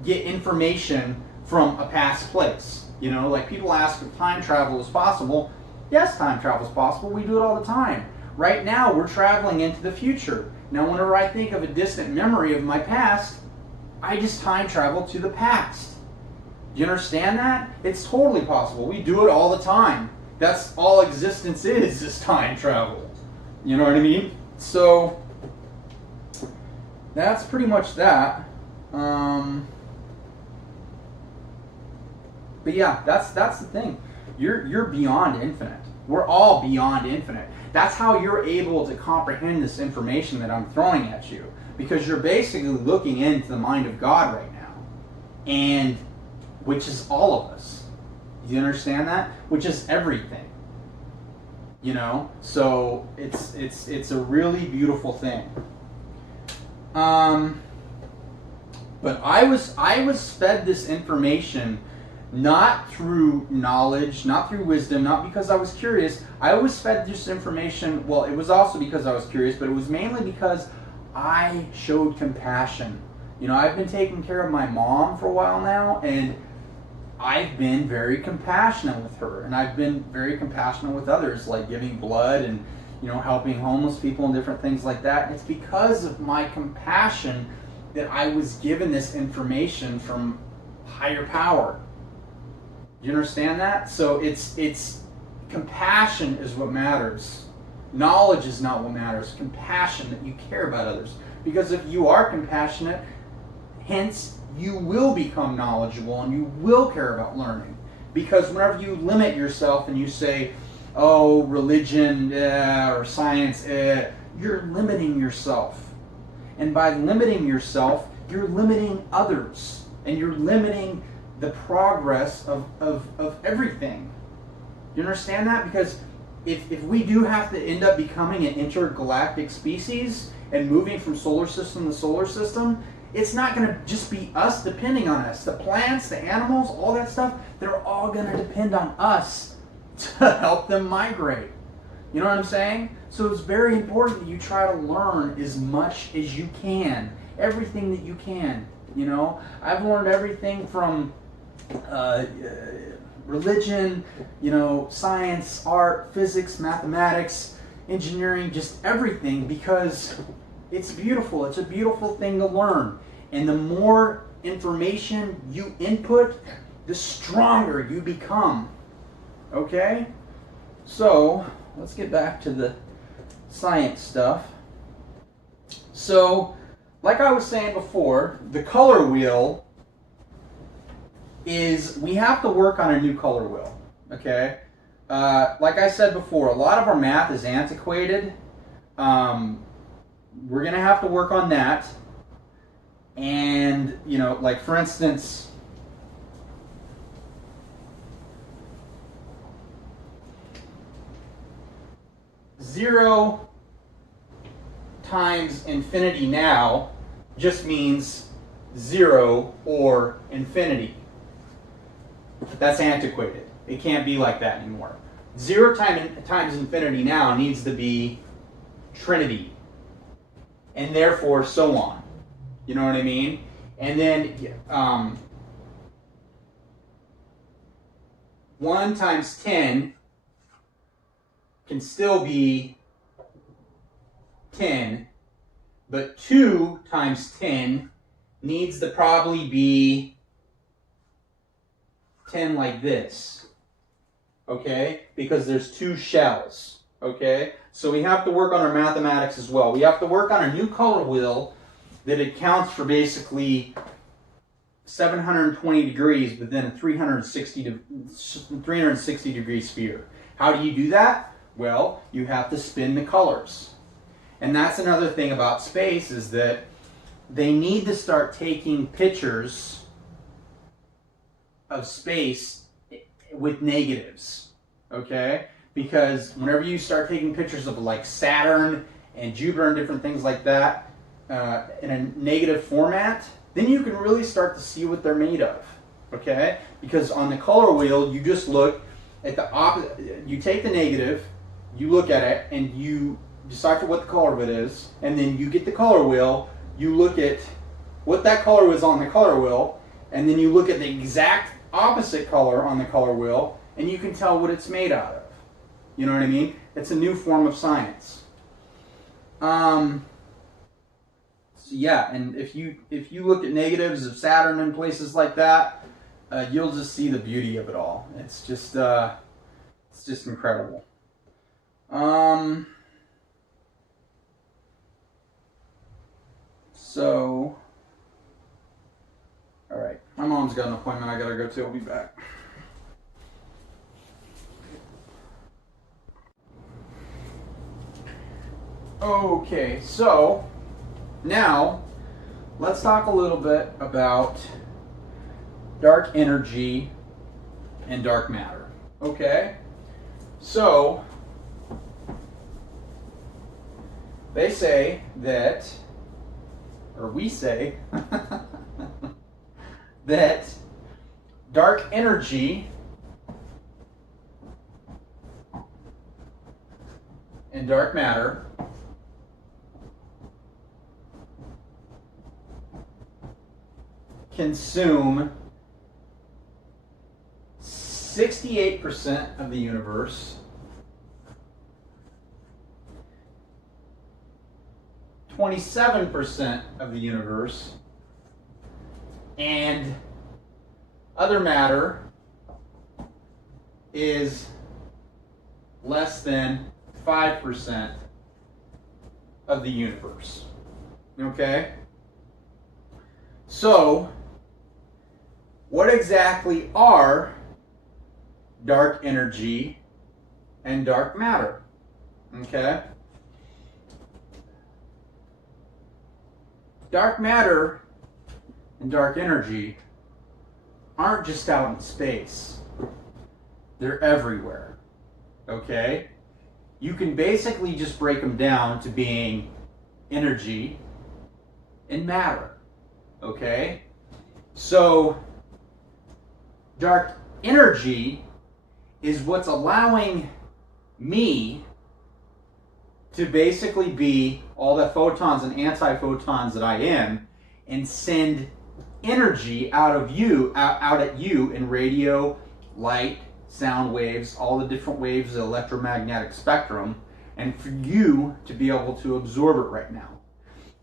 get information from a past place. Like people ask if time travel is possible. Yes, time travel is possible. We do it all the time. Right now, we're traveling into the future. Now, whenever I think of a distant memory of my past, I just time travel to the past. Do you understand that? It's totally possible. We do it all the time. That's all existence is time travel. You know what I mean? So, that's pretty much that. But yeah, that's the thing. You're beyond infinite. We're all beyond infinite. That's how you're able to comprehend this information that I'm throwing at you, because you're basically looking into the mind of God right now, and which is all of us. You understand that? Which is everything. You know, so it's a really beautiful thing. But I was fed this information not through knowledge, not through wisdom, not because I was curious. I was fed this information, well, it was also because I was curious, but it was mainly because I showed compassion. You know, I've been taking care of my mom for a while now, and I've been very compassionate with her, and I've been very compassionate with others, like giving blood and, you know, helping homeless people and different things like that. And it's because of my compassion that I was given this information from higher power. You understand that? So it's compassion is what matters. Knowledge is not what matters. Compassion, that you care about others. Because if you are compassionate, hence you will become knowledgeable and you will care about learning. Because whenever you limit yourself and you say, oh, religion or science, you're limiting yourself. And by limiting yourself, you're limiting others. And you're limiting the progress of everything. You understand that? Because if we do have to end up becoming an intergalactic species and moving from solar system to solar system, it's not going to just be us depending on us. The plants, the animals, all that stuff, they're all going to depend on us to help them migrate. You know what I'm saying? So it's very important that you try to learn as much as you can. Everything that you can. You know, I've learned everything from religion, you know, science, art, physics, mathematics, engineering, just everything, because it's beautiful. It's a beautiful thing to learn. And the more information you input, the stronger you become. Okay? So, let's get back to the science stuff. So, like I was saying before, the color wheel is, we have to work on a new color wheel. Okay? Like I said before, a lot of our math is antiquated. We're going to have to work on that. And, you know, like for instance, zero times infinity now just means zero or infinity. That's antiquated. It can't be like that anymore. Zero times infinity now needs to be trinity. And therefore, so on. You know what I mean? And then 1 times 10 can still be 10, but 2 times 10 needs to probably be 10 like this. Okay? Because there's 2 shells. Okay? So we have to work on our mathematics as well. We have to work on a new color wheel that accounts for basically 720 degrees within a 360 degree sphere. How do you do that? Well, you have to spin the colors. And that's another thing about space, is that they need to start taking pictures of space with negatives. Okay? Because whenever you start taking pictures of like Saturn and Jupiter and different things like that, in a negative format, then you can really start to see what they're made of. Okay? Because on the color wheel, you just look at the opposite. You take the negative, you look at it, and you decipher what the color of it is, and then you get the color wheel, you look at what that color is on the color wheel, and then you look at the exact opposite color on the color wheel, and you can tell what it's made out of. You know what I mean? It's a new form of science. So yeah, and if you look at negatives of Saturn and places like that, you'll just see the beauty of it all. It's just incredible. So, all right, my mom's got an appointment I gotta go to. I'll be back. Okay, so now let's talk a little bit about dark energy and dark matter. Okay? So they say that, or we say, that dark energy and dark matter consume 68% of the universe, 27% of the universe, and other matter is less than 5% of the universe. Okay? So, what exactly are dark energy and dark matter? Okay? Dark matter and dark energy aren't just out in space. They're everywhere. Okay? You can basically just break them down to being energy and matter. Okay? So, dark energy is what's allowing me to basically be all the photons and antiphotons that I am and send energy out at you in radio, light, sound waves, all the different waves of the electromagnetic spectrum, and for you to be able to absorb it right now.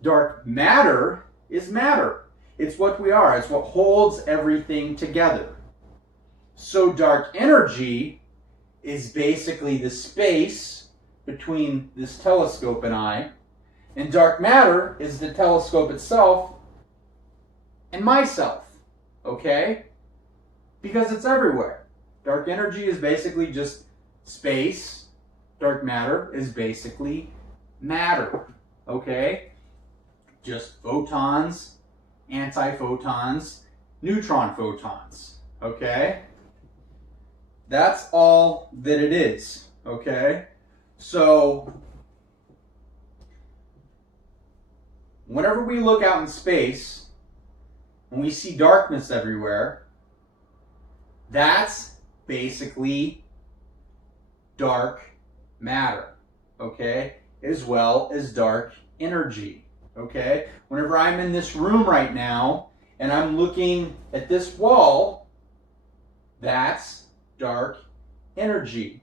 Dark matter is matter. It's what we are. It's what holds everything together. So dark energy is basically the space between this telescope and I, and dark matter is the telescope itself and myself, okay? Because it's everywhere. Dark energy is basically just space. Dark matter is basically matter, okay? Just photons, antiphotons, neutron photons, okay? That's all that it is, okay? So, whenever we look out in space and we see darkness everywhere, that's basically dark matter, okay? As well as dark energy, okay? Whenever I'm in this room right now and I'm looking at this wall, that's dark energy.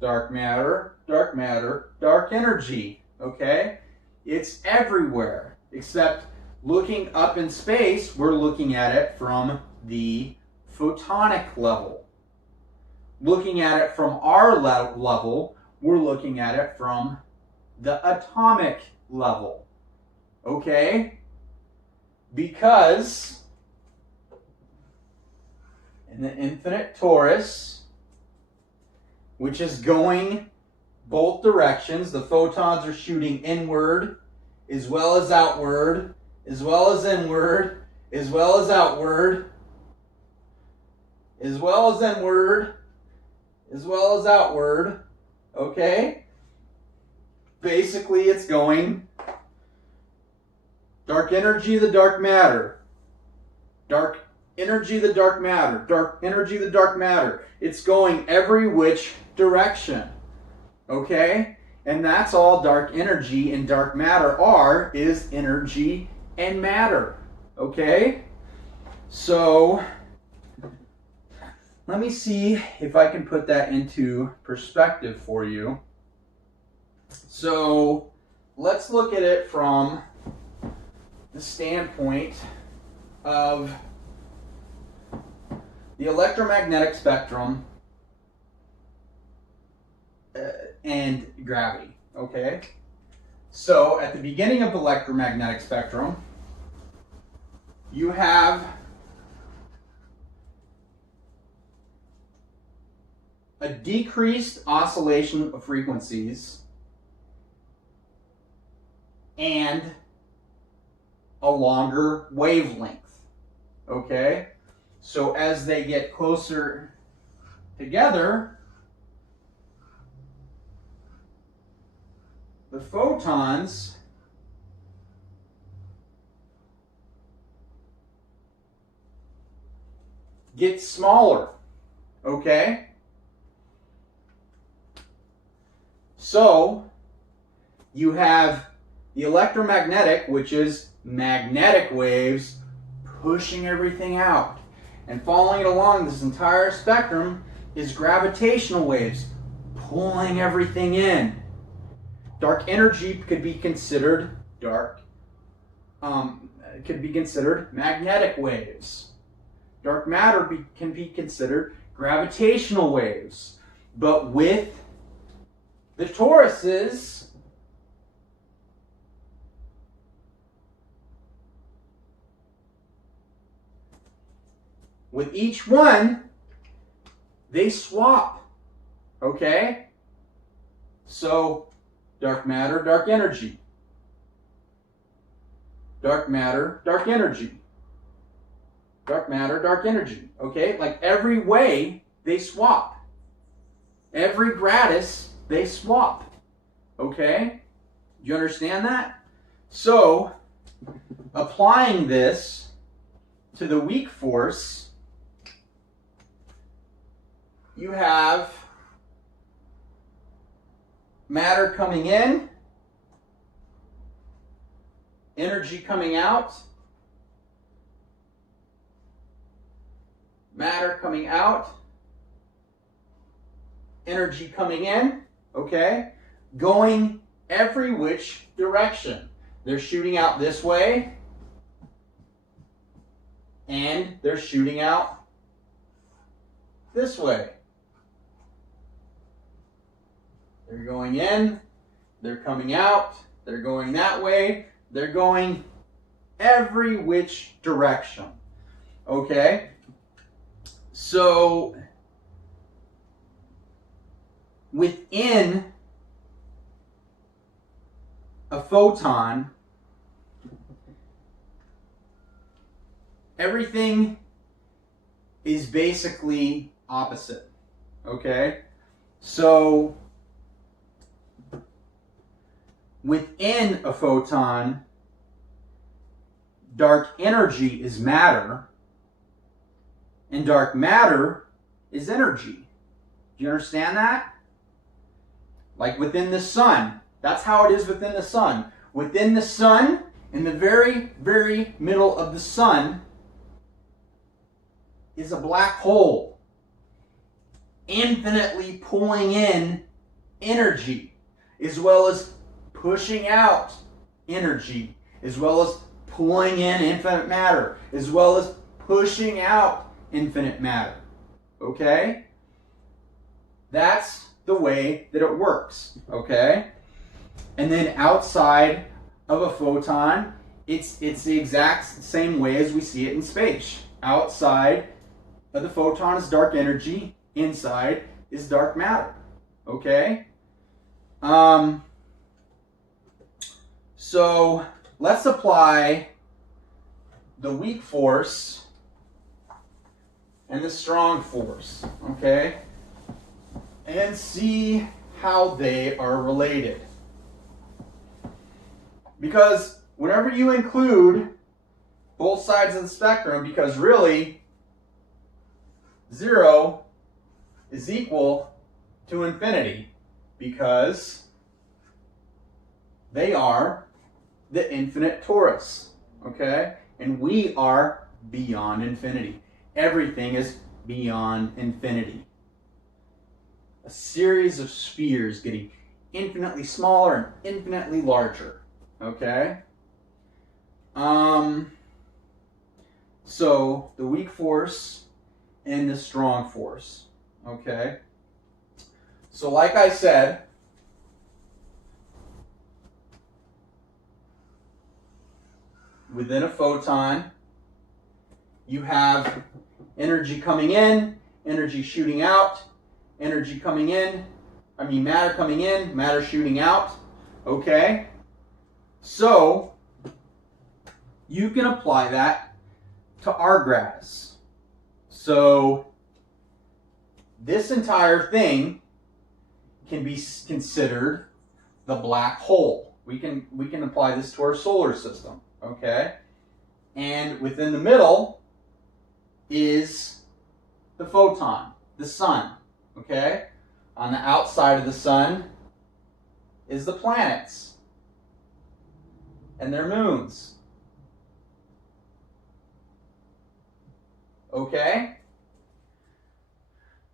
Dark matter, dark matter, dark energy, okay? It's everywhere, except looking up in space, we're looking at it from the photonic level. Looking at it from our level, we're looking at it from the atomic level, okay? Because in the infinite torus, which is going both directions, the photons are shooting inward as well as outward, as well as inward, as well as outward, as well as inward, as well as outward, okay? Basically, it's going dark energy, the dark matter, dark energy, the dark matter, dark energy, the dark matter. It's going every which direction, okay? And that's all dark energy and dark matter are, is energy and matter, okay? So, let me see if I can put that into perspective for you. So, let's look at it from the standpoint of the electromagnetic spectrum and gravity, okay? So, at the beginning of the electromagnetic spectrum, you have a decreased oscillation of frequencies and a longer wavelength. Okay? So as they get closer together, the photons get smaller. Okay? So you have the electromagnetic, which is magnetic waves, pushing everything out. And following it along this entire spectrum is gravitational waves, pulling everything in. Dark energy could be considered magnetic waves. Dark matter can be considered gravitational waves. But with the toruses, with each one, they swap. Okay? So, dark matter, dark energy. Dark matter, dark energy. Dark matter, dark energy. Okay? Like every way, they swap. Every gratis, they swap. Okay? Do you understand that? So, applying this to the weak force, you have matter coming in, energy coming out, matter coming out, energy coming in, okay? Going every which direction. They're shooting out this way, and they're shooting out this way. They're going in, they're coming out, they're going that way, they're going every which direction. Okay? So, within a photon, everything is basically opposite. Okay? So, within a photon, dark energy is matter, and dark matter is energy. Do you understand that? Like within the sun. That's how it is within the sun. Within the sun, in the very, very middle of the sun, is a black hole, infinitely pulling in energy, as well as pushing out energy, as well as pulling in infinite matter, as well as pushing out infinite matter. Okay? That's the way that it works. Okay? And then outside of a photon, it's the exact same way as we see it in space. Outside of the photon is dark energy, inside is dark matter. Okay? So let's apply the weak force and the strong force, okay? And see how they are related. Because whenever you include both sides of the spectrum, because really 0 is equal to infinity, because they are the infinite torus, okay? And we are beyond infinity. Everything is beyond infinity. A series of spheres getting infinitely smaller and infinitely larger, okay? So the weak force and the strong force, okay? So like I said, within a photon, you have energy coming in, energy shooting out, energy coming in, matter coming in, matter shooting out, okay? So you can apply that to our grass. So this entire thing can be considered the black hole. We can apply this to our solar system, okay? And within the middle is the photon, the sun, okay? On the outside of the sun is the planets and their moons. Okay?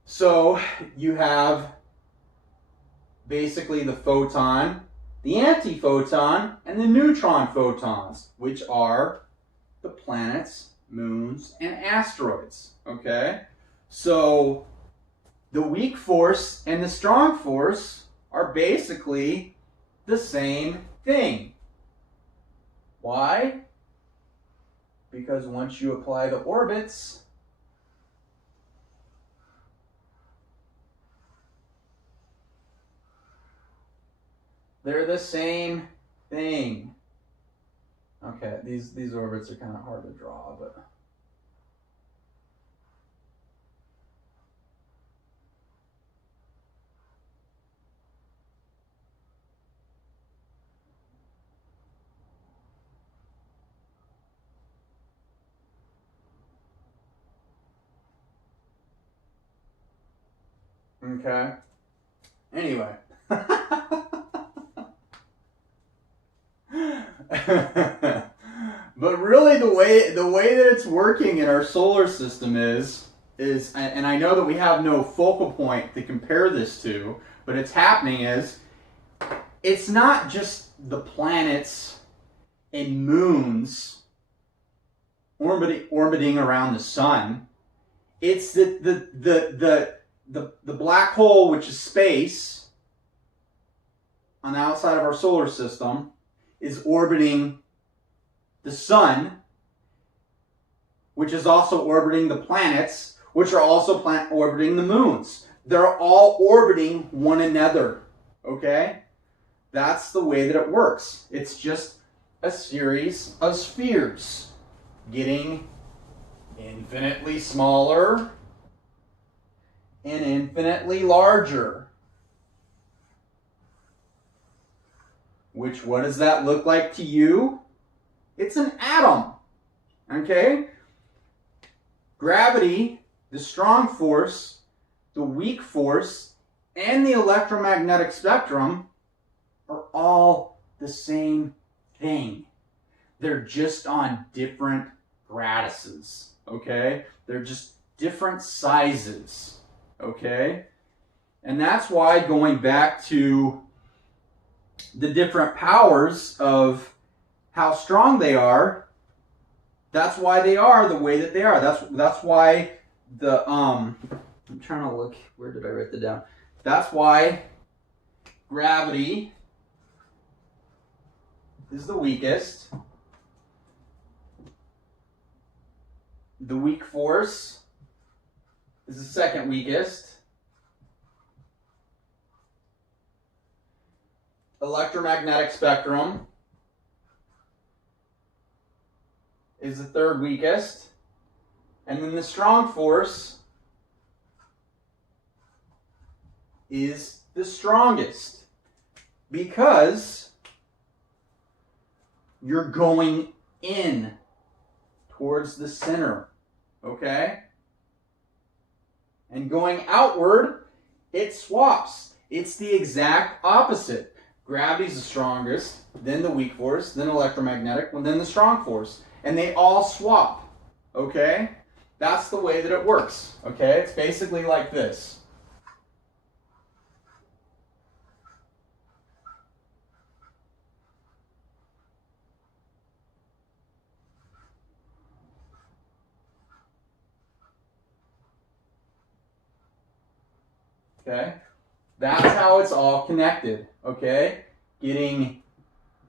So you have basically the photon, the antiphoton, and the neutron photons, which are the planets, moons, and asteroids. Okay? So the weak force and the strong force are basically the same thing. Why? Because once you apply the orbits, they're the same thing. Okay, these orbits are kind of hard to draw, but okay. Anyway. But really the way that it's working in our solar system is, and I know that we have no focal point to compare this to, but it's happening is, it's not just the planets and moons orbiting around the sun. It's the black hole, which is space, on the outside of our solar system, is orbiting the sun, which is also orbiting the planets, which are also orbiting the moons. They're all orbiting one another, okay? That's the way that it works. It's just a series of spheres getting infinitely smaller and infinitely larger. Which, what does that look like to you? It's an atom, okay? Gravity, the strong force, the weak force, and the electromagnetic spectrum are all the same thing. They're just on different gradiuses, okay? They're just different sizes, okay? And that's why, going back to the different powers of how strong they are, that's why they are the way that they are. That's why the I'm trying to look, where did I write that down? That's why gravity is the weakest. The weak force is the second weakest. Electromagnetic spectrum is the third weakest. And then the strong force is the strongest, because you're going in towards the center, okay? And going outward, it swaps. It's the exact opposite. Gravity's the strongest, then the weak force, then electromagnetic, and then the strong force. And they all swap, okay? That's the way that it works, okay? It's basically like this. Okay? That's how it's all connected, okay? Getting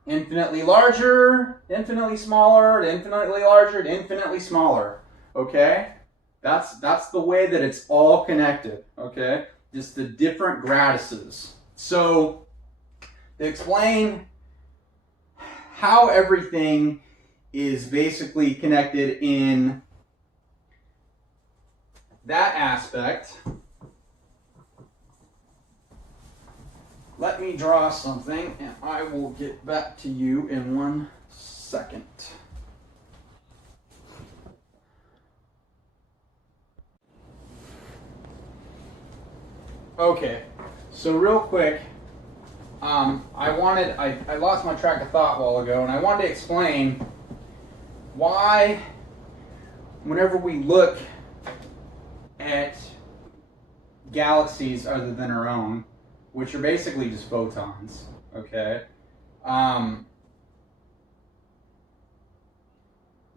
infinitely larger, infinitely smaller, infinitely larger, infinitely smaller, okay? That's the way that it's all connected, okay? Just the different gradiuses. So, to explain how everything is basically connected in that aspect, let me draw something and I will get back to you in 1 second. Okay, so real quick, I lost my track of thought a while ago, and I wanted to explain why whenever we look at galaxies other than our own, which are basically just photons, okay,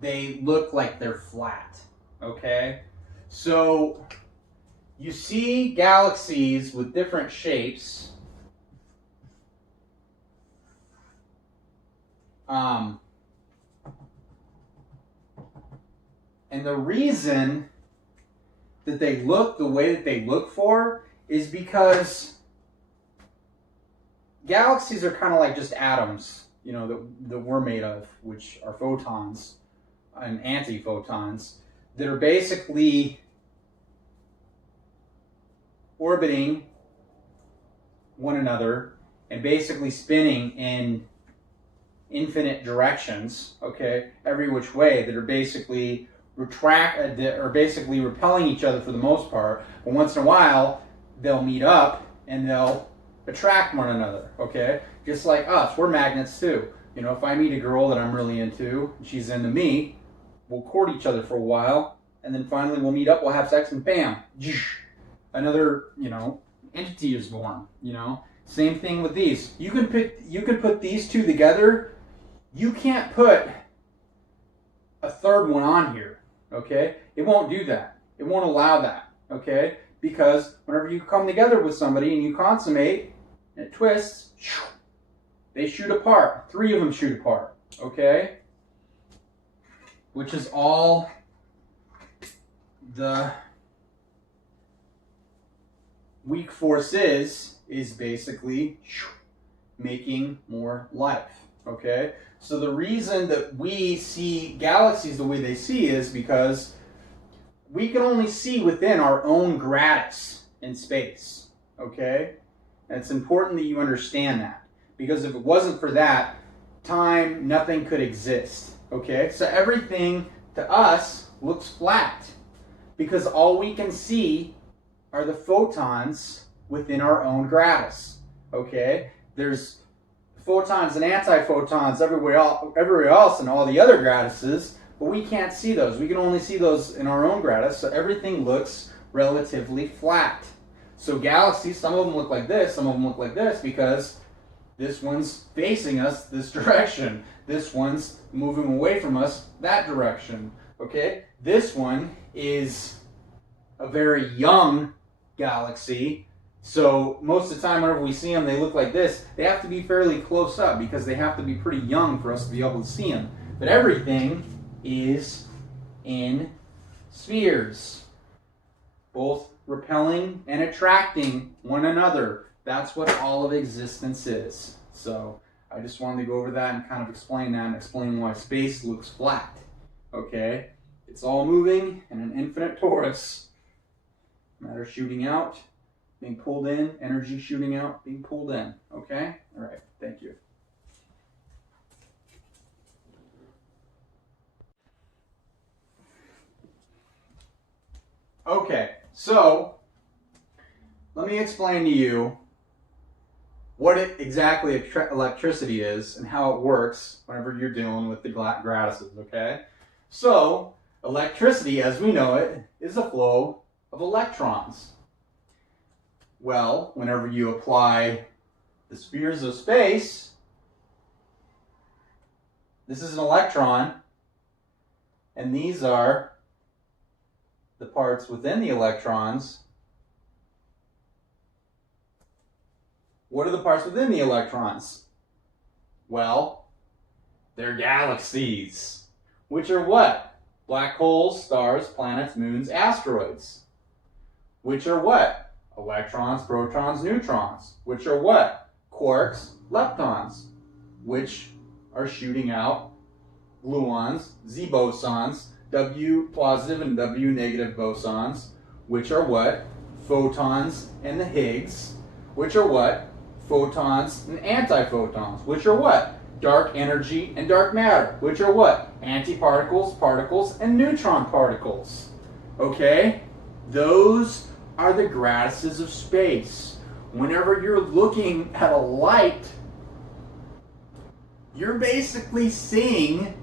they look like they're flat, okay? So you see galaxies with different shapes. And the reason that they look the way that they look for is because galaxies are kind of like just atoms, you know, that we're made of, which are photons and antiphotons, that are basically orbiting one another and basically spinning in infinite directions, okay, every which way, that are basically repelling each other for the most part, but once in a while they'll meet up and they'll attract one another, okay? Just like us, we're magnets too. You know, if I meet a girl that I'm really into, and she's into me, we'll court each other for a while, and then finally we'll meet up, we'll have sex, and bam, another, you know, entity is born, you know? Same thing with these. You can put these two together. You can't put a third one on here, okay? It won't do that. It won't allow that, okay? Because whenever you come together with somebody and you consummate, and it twists, they shoot apart. 3 of them shoot apart, okay? Which is all the weak force is basically making more life, okay? So the reason that we see galaxies the way they see is because we can only see within our own gratis in space, okay? And it's important that you understand that, because if it wasn't for that, time, nothing could exist, okay? So everything to us looks flat because all we can see are the photons within our own gratis, okay? There's photons and antiphotons everywhere else in all the other gratises, but we can't see those. We can only see those in our own gratis, so everything looks relatively flat. So galaxies, some of them look like this, some of them look like this, because this one's facing us this direction. This one's moving away from us that direction, okay? This one is a very young galaxy. So most of the time whenever we see them, they look like this. They have to be fairly close up because they have to be pretty young for us to be able to see them. But everything is in spheres, both repelling and attracting one another. That's what all of existence is. So I just wanted to go over that and kind of explain that and explain why space looks flat. Okay? It's all moving in an infinite torus. Matter shooting out, being pulled in, energy shooting out, being pulled in. Okay? All right. Thank you. Okay. So, let me explain to you what exactly electricity is and how it works whenever you're dealing with the gratises. Okay? So, electricity, as we know it, is a flow of electrons. Well, whenever you apply the spheres of space, this is an electron, and these are the parts within the electrons. What are the parts within the electrons? Well, they're galaxies, which are what? Black holes, stars, planets, moons, asteroids. Which are what? Electrons, protons, neutrons. Which are what? Quarks, leptons. Which are shooting out gluons, Z bosons, W positive and W negative bosons, which are what? Photons and the Higgs, which are what? Photons and antiphotons, which are what? Dark energy and dark matter, which are what? Antiparticles, particles, and neutron particles. Okay? Those are the gradiuses of space. Whenever you're looking at a light, you're basically seeing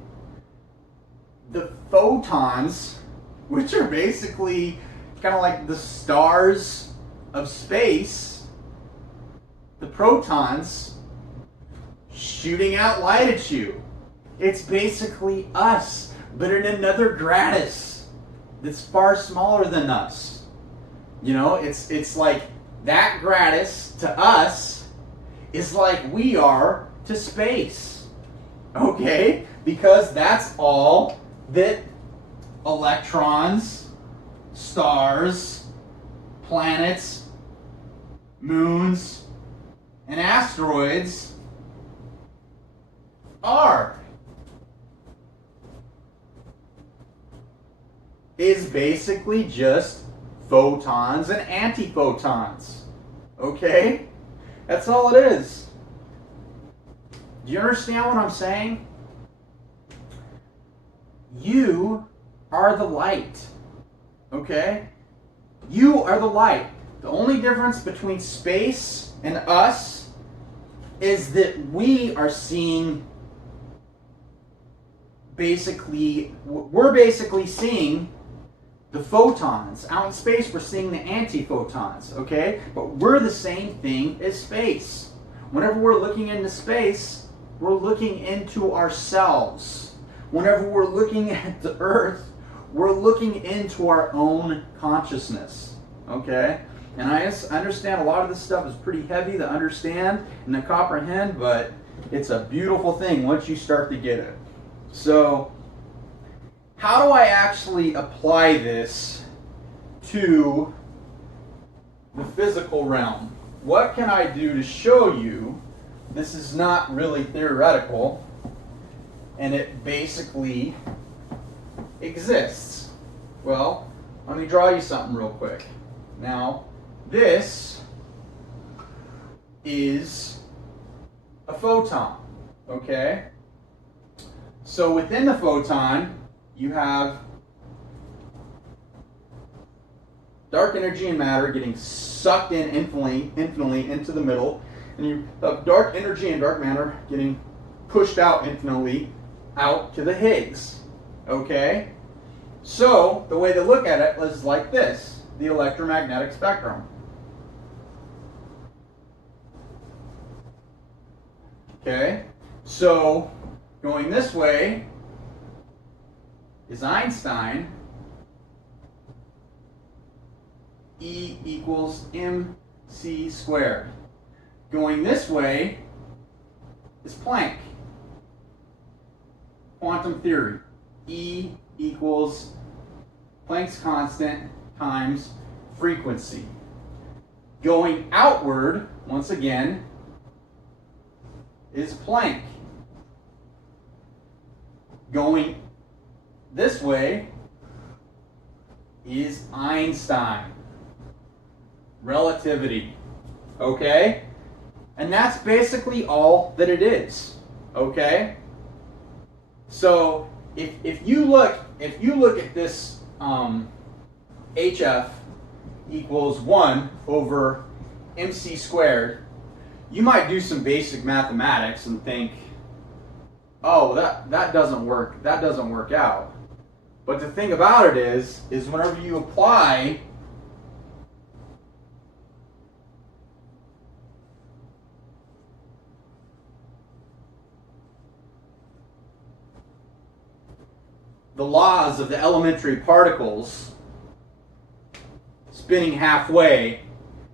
the photons, which are basically kind of like the stars of space, the protons shooting out light at you. It's basically us, but in another gradius that's far smaller than us. You know, it's like that gradius to us is like we are to space. Okay? Because that's all that electrons, stars, planets, moons, and asteroids are. Is basically just photons and antiphotons. Okay? That's all it is. Do you understand what I'm saying? You are the light. Okay? You are the light. The only difference between space and us is that we are seeing we're basically seeing the photons. Out in space, we're seeing the antiphotons, okay? But we're the same thing as space. Whenever we're looking into space, we're looking into ourselves. Whenever we're looking at the Earth, we're looking into our own consciousness, okay? And I understand a lot of this stuff is pretty heavy to understand and to comprehend, but it's a beautiful thing once you start to get it. So, how do I actually apply this to the physical realm? What can I do to show you this is not really theoretical and it basically exists? Well, let me draw you something real quick. Now, this is a photon, okay? So within the photon, you have dark energy and matter getting sucked in infinitely into the middle, and you have dark energy and dark matter getting pushed out infinitely out to the Higgs, okay? So the way to look at it is like this, the electromagnetic spectrum. Okay, so going this way is Einstein. E equals mc squared. Going this way is Planck. Quantum theory. E equals Planck's constant times frequency. Going outward, once again, is Planck. Going this way is Einstein. Relativity. Okay? And that's basically all that it is. Okay? So if you look at this HF equals 1 over mc squared, you might do some basic mathematics and think, oh, that doesn't work out. But the thing about it is whenever you apply the laws of the elementary particles, spinning halfway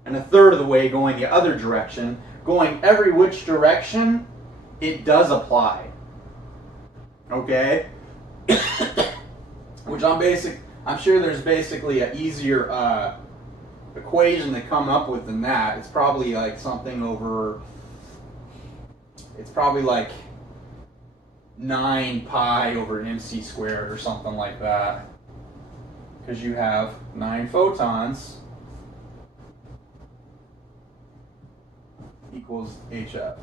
and a third of the way going the other direction, going every which direction, it does apply. Okay? Which I'm sure there's basically an easier equation to come up with than that. It's probably like something over, it's probably like 9 pi over mc squared or something like that. Because you have 9 photons equals HF.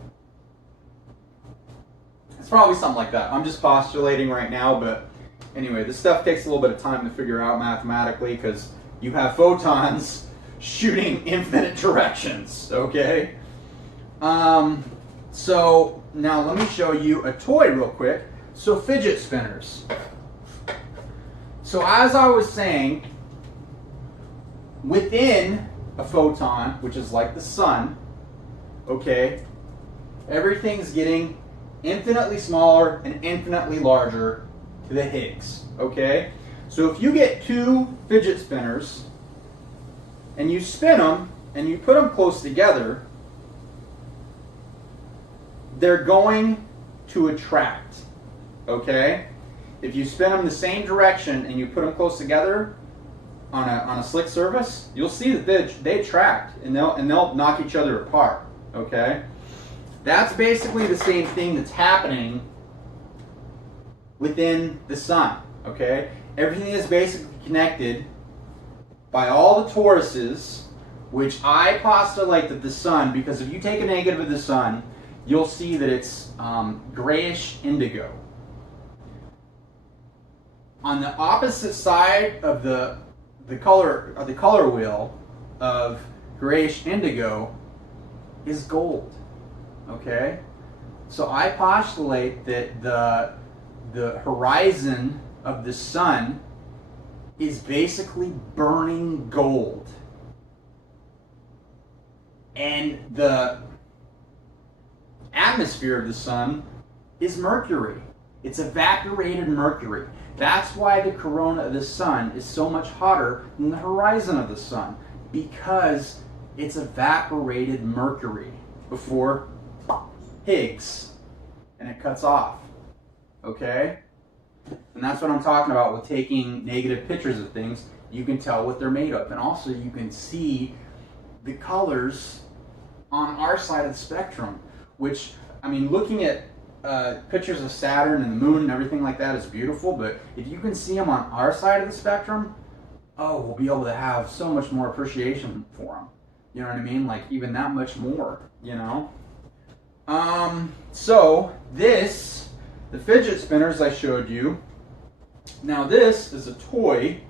It's probably something like that. I'm just postulating right now, but anyway, this stuff takes a little bit of time to figure out mathematically because you have photons shooting infinite directions, okay? So now let me show you a toy real quick. So fidget spinners. So as I was saying, within a photon, which is like the sun, okay, everything's getting infinitely smaller and infinitely larger to the Higgs, okay? So if you get 2 fidget spinners and you spin them and you put them close together, they're going to attract, okay? If you spin them the same direction and you put them close together on a slick surface, you'll see that they attract and they'll knock each other apart, okay? That's basically the same thing that's happening within the sun, okay? Everything is basically connected by all the toruses, which I postulate that the sun, because if you take a negative of the sun, you'll see that it's grayish indigo. On the opposite side of the color wheel of grayish indigo is gold. Okay, so I postulate that the horizon of the sun is basically burning gold, and the atmosphere of the sun is mercury. It's evaporated mercury. That's why the corona of the sun is so much hotter than the horizon of the sun, because it's evaporated mercury before Higgs, and it cuts off, okay? And that's what I'm talking about with taking negative pictures of things. You can tell what they're made of, and also you can see the colors on our side of the spectrum, which, I mean, looking at pictures of Saturn and the moon and everything like that is beautiful, but if you can see them on our side of the spectrum, oh, we'll be able to have so much more appreciation for them. You know what I mean? Like even that much more, you know? So this, the fidget spinners I showed you, now this is a toy,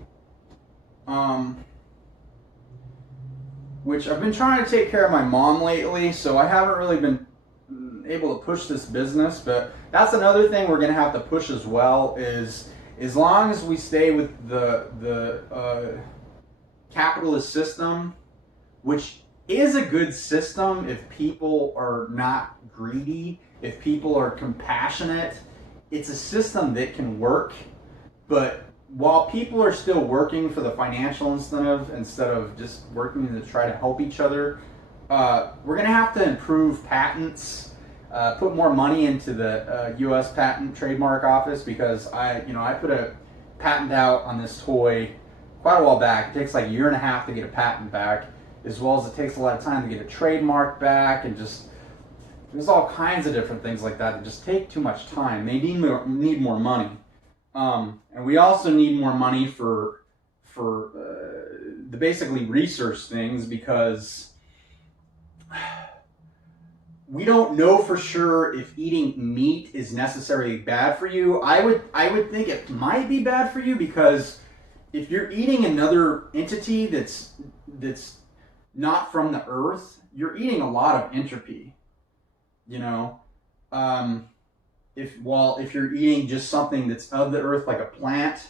which I've been trying to take care of my mom lately, so I haven't really been able to push this business, but that's another thing we're going to have to push as well, is as long as we stay with the capitalist system, which is a good system if people are not greedy, if people are compassionate. It's a system that can work, but while people are still working for the financial incentive instead of just working to try to help each other, we're going to have to improve patents, put more money into the U.S. Patent Trademark Office, because I put a patent out on this toy quite a while back. It takes like a year and a half to get a patent back, as well as it takes a lot of time to get a trademark back, and just there's all kinds of different things like that that just take too much time. They need more money, and we also need more money for the basically research things, because we don't know for sure if eating meat is necessarily bad for you. I would think it might be bad for you, because if you're eating another entity that's not from the earth, you're eating a lot of entropy. You know, if you're eating just something that's of the earth, like a plant,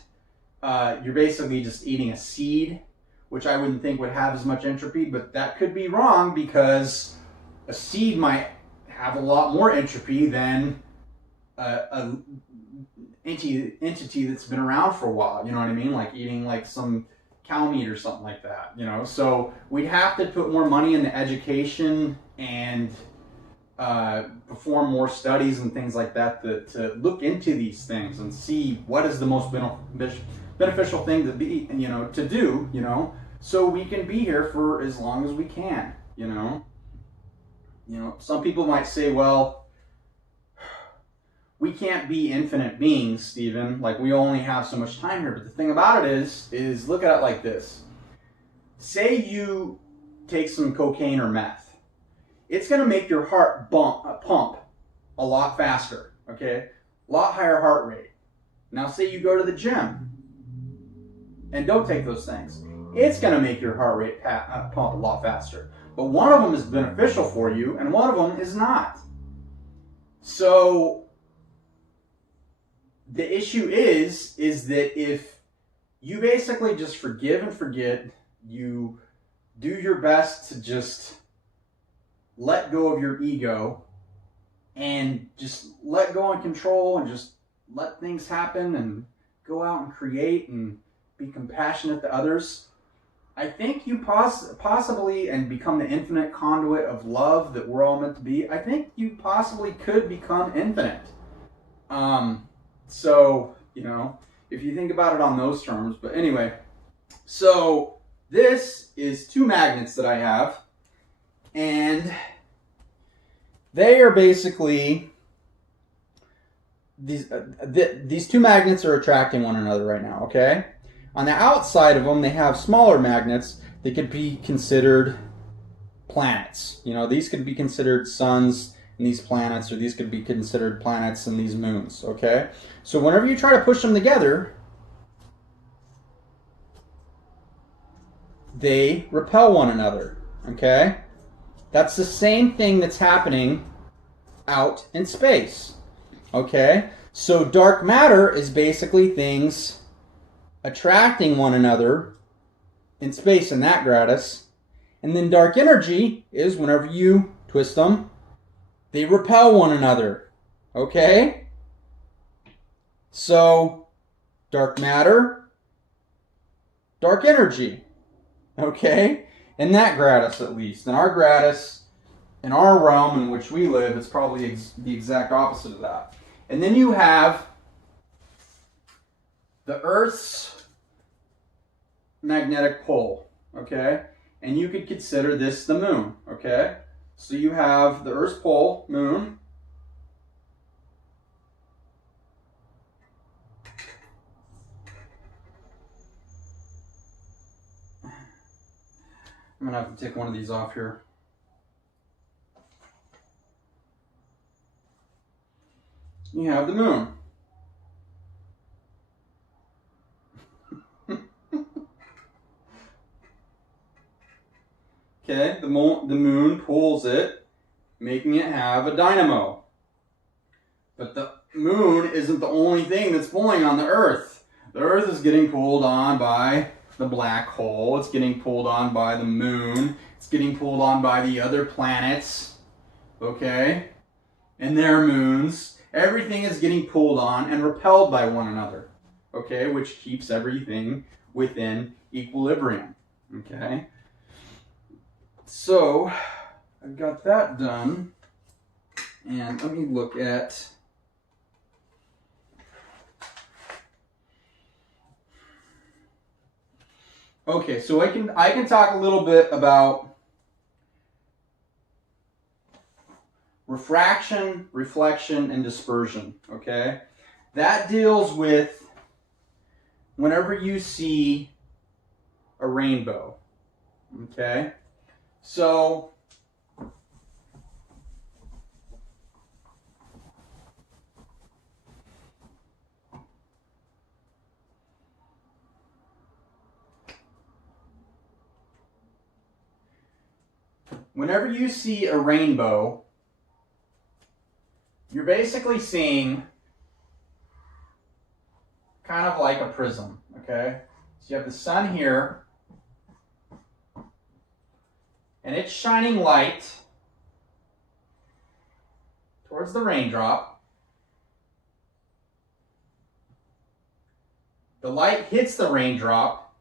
you're basically just eating a seed, which I wouldn't think would have as much entropy, but that could be wrong, because a seed might have a lot more entropy than a entity that's been around for a while. You know what I mean? Like eating like some cow meat or something like that, you know? So we'd have to put more money into education and perform more studies and things like that to look into these things and see what is the most beneficial thing to do, so we can be here for as long as we can, Some people might say, well, we can't be infinite beings, Stephen. Like, we only have so much time here. But the thing about it is look at it like this. Say you take some cocaine or meth. It's going to make your heart pump a lot faster, okay? A lot higher heart rate. Now, say you go to the gym and don't take those things. It's going to make your heart rate pump a lot faster. But one of them is beneficial for you, and one of them is not. So the issue is that if you basically just forgive and forget, you do your best to just let go of your ego and just let go and control and just let things happen and go out and create and be compassionate to others, I think you possibly, and become the infinite conduit of love that we're all meant to be, I think you possibly could become infinite. So, if you think about it on those terms. But anyway, so this is 2 magnets that I have, and they are basically, these 2 magnets are attracting one another right now, okay? On the outside of them, they have smaller magnets that could be considered planets. These could be considered suns and these planets, or these could be considered planets and these moons, okay? So whenever you try to push them together, they repel one another, okay? That's the same thing that's happening out in space, okay? So dark matter is basically things attracting one another in space in that gratis. And then dark energy is whenever you twist them, they repel one another. Okay? So, dark matter, dark energy. Okay? In that gratis, at least. In our gratis, in our realm in which we live, it's probably the exact opposite of that. And then you have the Earth's magnetic pole, okay? And you could consider this the moon, okay? So you have the Earth's pole, moon. I'm gonna have to take one of these off here. You have the moon. Okay, the moon pulls it, making it have a dynamo. But the moon isn't the only thing that's pulling on the Earth. The Earth is getting pulled on by the black hole. It's getting pulled on by the moon. It's getting pulled on by the other planets, okay? And their moons. Everything is getting pulled on and repelled by one another, okay? Which keeps everything within equilibrium, okay? So, I've got that done, and let me look at okay, so I can talk a little bit about refraction, reflection, and dispersion, okay? That deals with whenever you see a rainbow, okay? So, whenever you see a rainbow, you're basically seeing kind of like a prism, okay? So you have the sun here, and it's shining light towards the raindrop. The light hits the raindrop,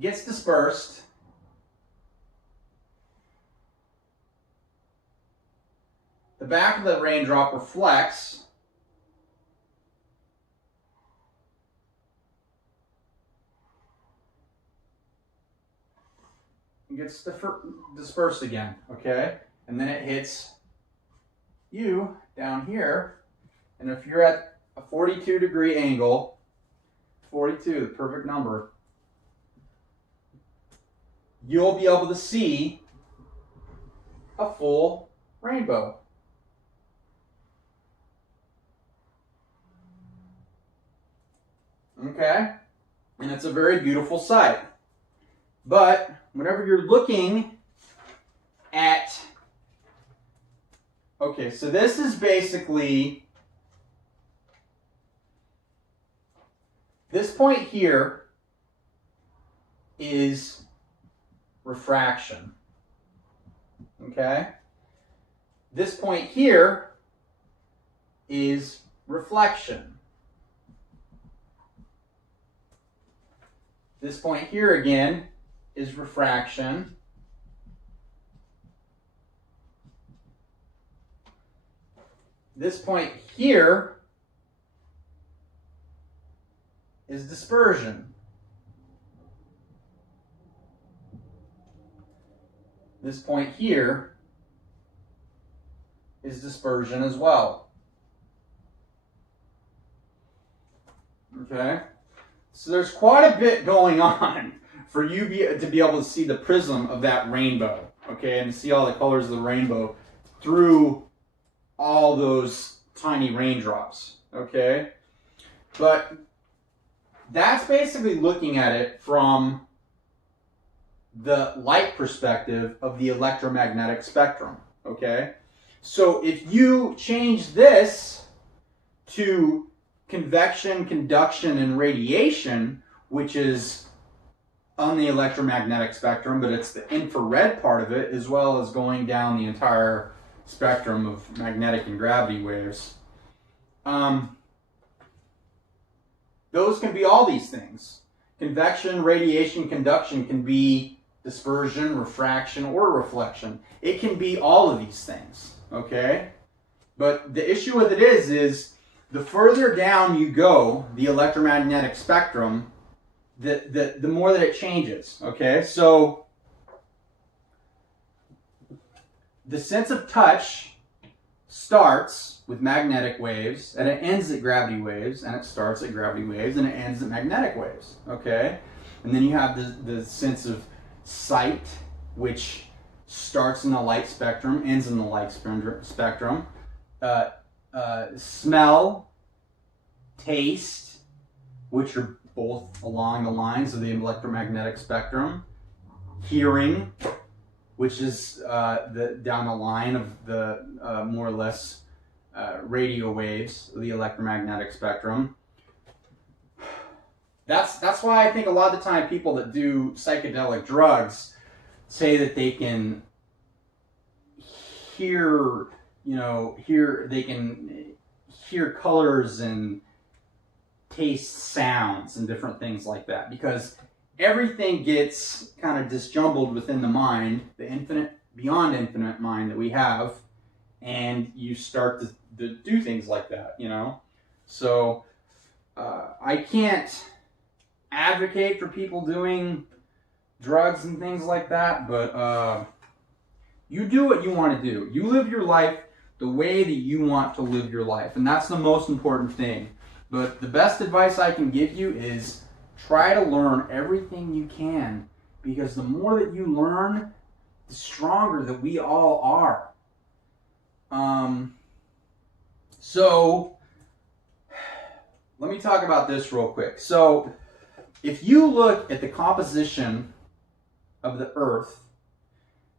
gets dispersed, the back of the raindrop reflects, and gets dispersed again, okay? And then it hits you down here, And if you're at a 42-degree angle, 42, the perfect number, you'll be able to see a full rainbow. Okay? And it's a very beautiful sight. But whenever you're looking at, okay, so this is basically, this point here is refraction. Okay? This point here is reflection. This point here again is refraction. This point here is dispersion. This point here is dispersion as well. Okay? So there's quite a bit going on for you to be able to see the prism of that rainbow, okay, and see all the colors of the rainbow through all those tiny raindrops, okay? But that's basically looking at it from the light perspective of the electromagnetic spectrum, okay? So if you change this to convection, conduction, and radiation, which is on the electromagnetic spectrum, but it's the infrared part of it, as well as going down the entire spectrum of magnetic and gravity waves. Those can be all these things. Convection, radiation, conduction can be dispersion, refraction, or reflection. It can be all of these things, okay? But the issue with it is the further down you go, the electromagnetic spectrum, the more that it changes, okay? So the sense of touch starts with magnetic waves, and it ends at gravity waves, and it starts at gravity waves, and it ends at magnetic waves, okay? And then you have the sense of sight, which starts in the light spectrum, ends in the light spectrum. Smell, taste, which are both along the lines of the electromagnetic spectrum. Hearing, which is down the line of the more or less radio waves of the electromagnetic spectrum. That's why I think a lot of the time people that do psychedelic drugs say that they can hear, they can hear colors and taste sounds and different things like that, because everything gets kind of disjumbled within the mind, the infinite, beyond infinite mind that we have, and you start to do things like that, So I can't advocate for people doing drugs and things like that, but you do what you want to do. You live your life the way that you want to live your life, and that's the most important thing. But the best advice I can give you is try to learn everything you can, because the more that you learn, the stronger that we all are. So let me talk about this real quick. So if you look at the composition of the Earth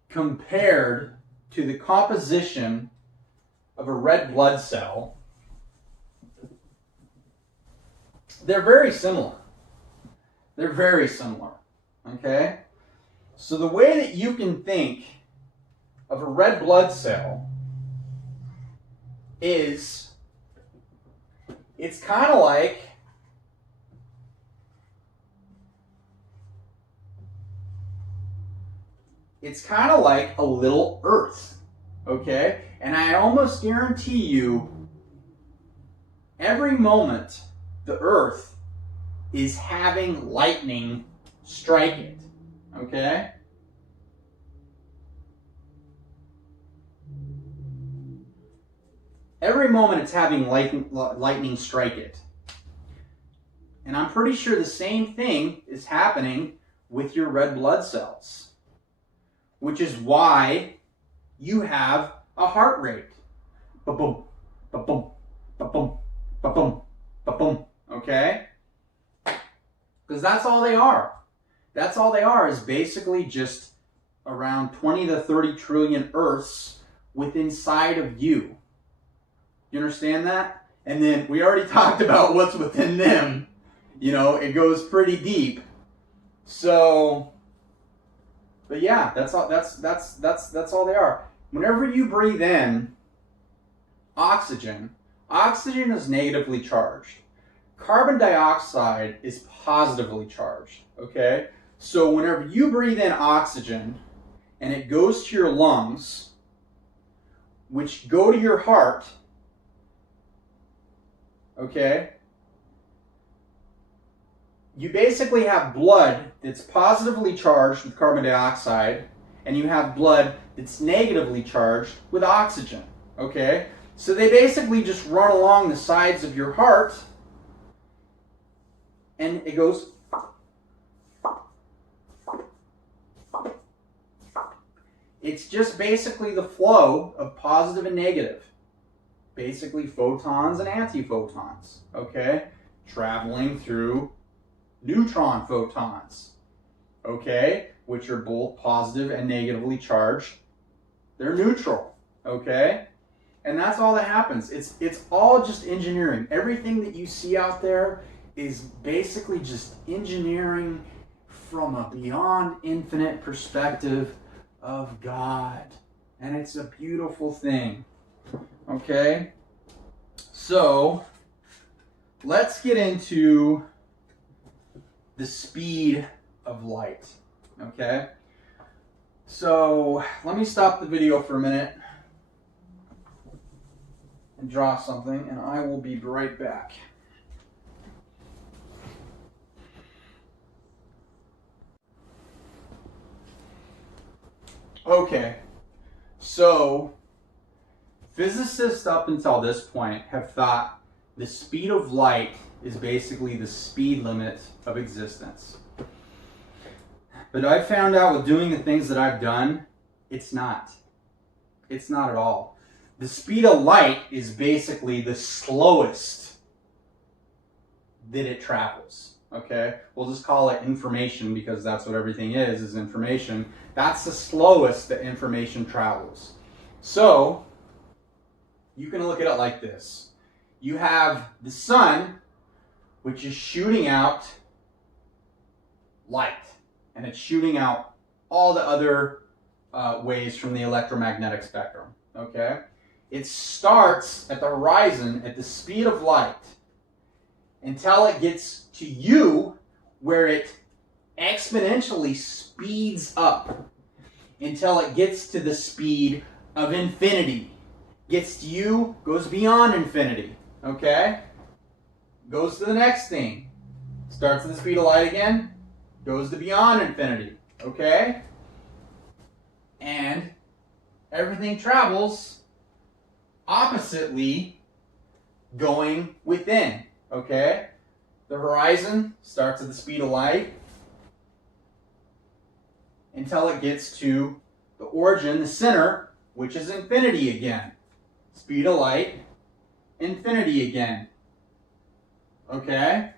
compared to the composition of a red blood cell, they're very similar. They're very similar, okay? So the way that you can think of a red blood cell is, it's kind of like a little Earth, okay? And I almost guarantee you, every moment the Earth is having lightning strike it, okay? every moment it's having lightning strike it. And I'm pretty sure the same thing is happening with your red blood cells, which is why you have a heart rate. Ba-boom, ba-boom, ba-boom, ba-boom, ba-boom, okay? Because that's all they are. That's all they are, is basically just around 20 to 30 trillion Earths within inside of you. You understand that? And then we already talked about what's within them. You know, it goes pretty deep. So, but yeah, that's all they are. Whenever you breathe in oxygen is negatively charged. Carbon dioxide is positively charged, okay? So whenever you breathe in oxygen and it goes to your lungs, which go to your heart, okay, you basically have blood that's positively charged with carbon dioxide, and you have blood that's negatively charged with oxygen, okay? So they basically just run along the sides of your heart, and it goes. It's just basically the flow of positive and negative. Basically photons and antiphotons, okay? Traveling through neutron photons, okay? Which are both positive and negatively charged. They're neutral, okay? And that's all that happens. It's all just engineering. Everything that you see out there is basically just engineering from a beyond infinite perspective of God. And it's a beautiful thing. Okay? So, let's get into the speed of light. Okay? So, let me stop the video for a minute and draw something, and I will be right back. Okay, so physicists up until this point have thought the speed of light is basically the speed limit of existence. But I found out with doing the things that I've done, it's not. It's not at all. The speed of light is basically the slowest that it travels. Okay, we'll just call it information because that's what everything is information. That's the slowest that information travels. So, you can look at it like this. You have the sun, which is shooting out light. And it's shooting out all the other waves from the electromagnetic spectrum. Okay? It starts at the horizon at the speed of light until it gets to you, where it exponentially speeds up until it gets to the speed of infinity. Gets to you, goes beyond infinity. Okay? Goes to the next thing. Starts at the speed of light again, goes to beyond infinity. Okay? And everything travels oppositely going within. Okay? The horizon starts at the speed of light until it gets to the origin, the center, which is infinity again. Speed of light, infinity again. Okay?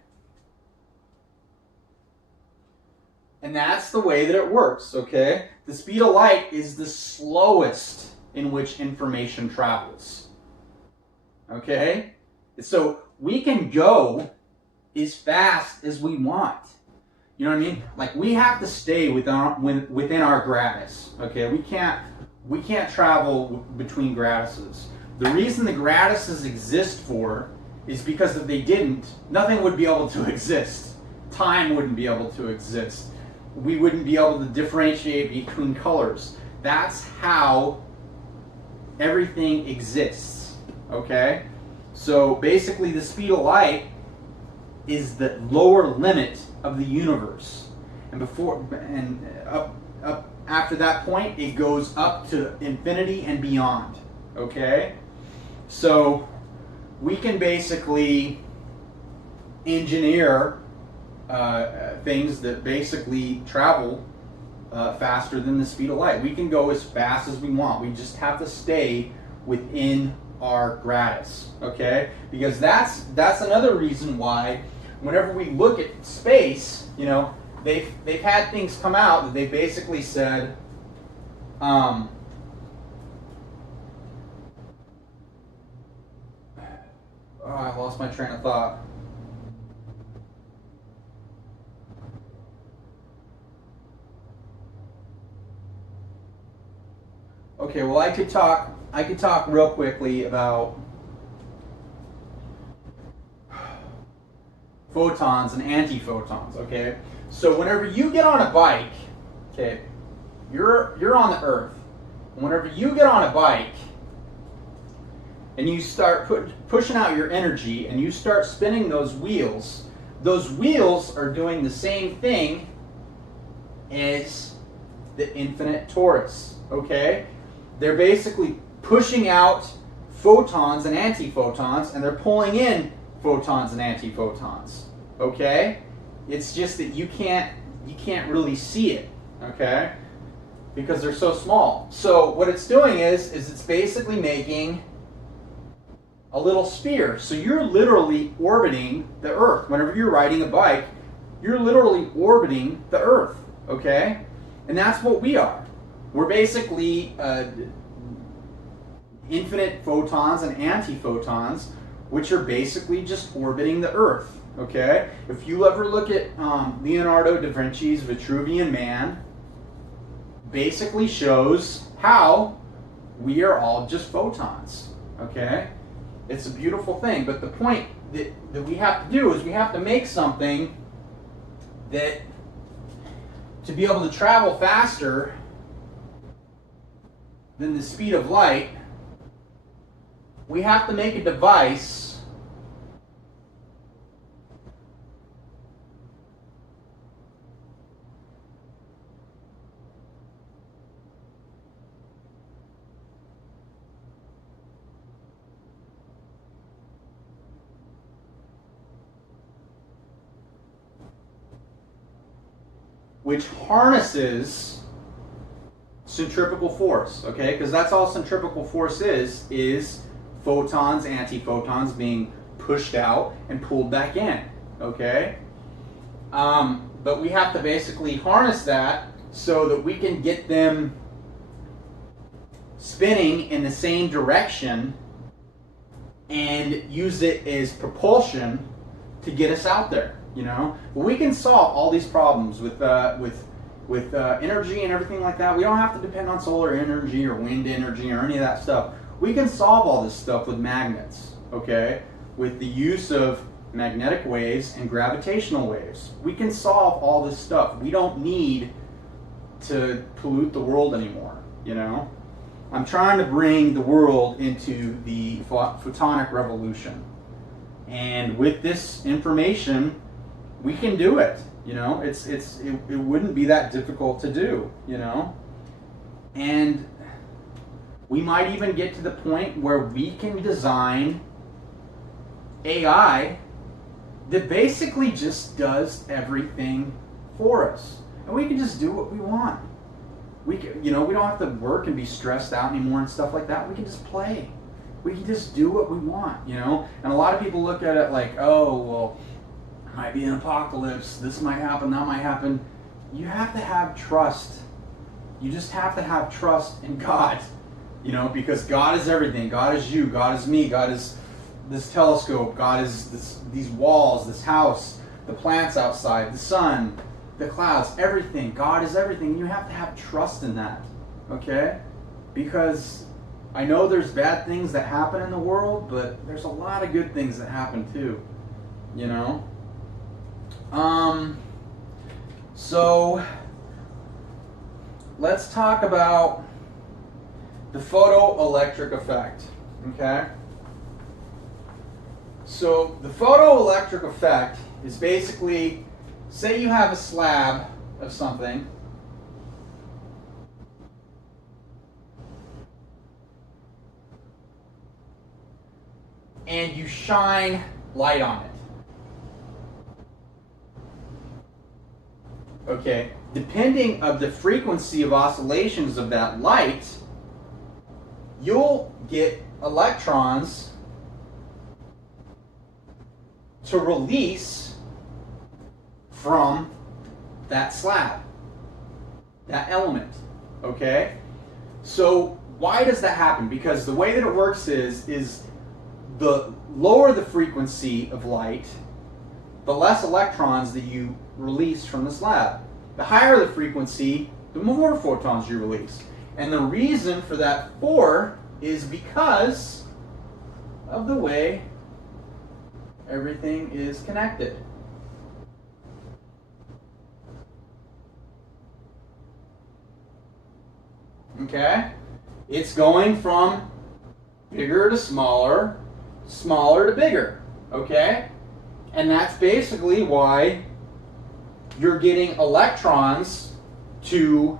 And that's the way that it works, okay? The speed of light is the slowest in which information travels. Okay? So we can go as fast as we want. You know what I mean? Like, we have to stay within our gratis. Okay? We can't travel between gratises. The reason the gratises exist for is because if they didn't, nothing would be able to exist. Time wouldn't be able to exist. We wouldn't be able to differentiate between colors. That's how everything exists. Okay? So basically the speed of light is the lower limit of the universe. And after that point, it goes up to infinity and beyond. Okay? So we can basically engineer things that basically travel faster than the speed of light. We can go as fast as we want. We just have to stay within our gratis, okay? Because that's another reason why whenever we look at space, you know, they've had things come out that they basically said, oh, I lost my train of thought. Okay, well, I could talk real quickly about photons and antiphotons, okay? So whenever you get on a bike, okay, you're on the earth. And whenever you get on a bike and you start pushing out your energy and you start spinning those wheels are doing the same thing as the infinite torus, okay? They're basically pushing out photons and antiphotons, and they're pulling in photons and antiphotons, okay? It's just that you can't really see it, okay? Because they're so small. So what it's doing is it's basically making a little sphere. So you're literally orbiting the Earth. Whenever you're riding a bike, you're literally orbiting the Earth, okay? And that's what we are. We're basically infinite photons and antiphotons, which are basically just orbiting the Earth, okay? If you ever look at Leonardo da Vinci's Vitruvian Man, basically shows how we are all just photons, okay? It's a beautiful thing, but the point that we have to do is we have to make something that, to be able to travel faster than the speed of light, we have to make a device which harnesses centrifugal force, okay? Because that's all centrifugal force is photons, antiphotons being pushed out and pulled back in, okay? But we have to basically harness that so that we can get them spinning in the same direction and use it as propulsion to get us out there, you know? But we can solve all these problems with energy and everything like that. We don't have to depend on solar energy or wind energy or any of that stuff. We can solve all this stuff with magnets, okay? With the use of magnetic waves and gravitational waves. We can solve all this stuff. We don't need to pollute the world anymore, you know? I'm trying to bring the world into the photonic revolution. And with this information, we can do it, you know? It wouldn't be that difficult to do, you know? And we might even get to the point where we can design AI that basically just does everything for us. And we can just do what we want. We can, you know, we don't have to work and be stressed out anymore and stuff like that. We can just play. We can just do what we want, you know? And a lot of people look at it like, oh, well, there might be an apocalypse. This might happen, that might happen. You have to have trust. You just have to have trust in God. You know, because God is everything. God is you. God is me. God is this telescope. God is these walls, this house, the plants outside, the sun, the clouds, everything. God is everything. And you have to have trust in that. Okay? Because I know there's bad things that happen in the world, but there's a lot of good things that happen too. You know? So let's talk about the photoelectric effect, okay? So the photoelectric effect is basically, say you have a slab of something, and you shine light on it. Okay, depending of the frequency of oscillations of that light, you'll get electrons to release from that slab, that element, okay? So why does that happen? Because the way that it works is the lower the frequency of light, the less electrons that you release from the slab. The higher the frequency, the more photons you release. And the reason for that is because of the way everything is connected. Okay? It's going from bigger to smaller, smaller to bigger. Okay? And that's basically why you're getting electrons to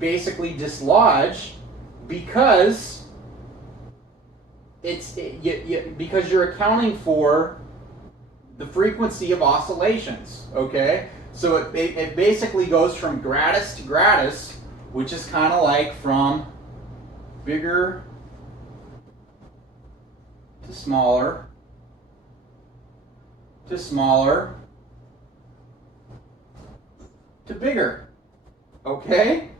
basically dislodge, because because you're accounting for the frequency of oscillations. Okay? So it basically goes from gratis to gratis, which is kind of like from bigger to smaller to smaller to bigger. Okay?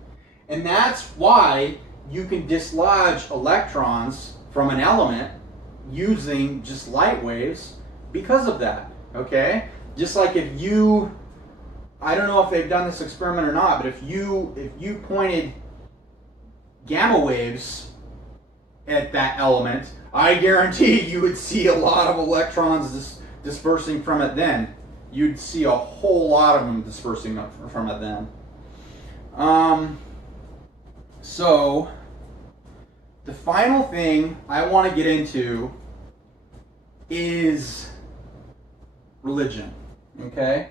And that's why you can dislodge electrons from an element using just light waves because of that. Okay? Just like if you, I don't know if they've done this experiment or not, but if you pointed gamma waves at that element, I guarantee you would see a lot of electrons dispersing from it then. You'd see a whole lot of them dispersing from it then. So, the final thing I want to get into is religion. Okay?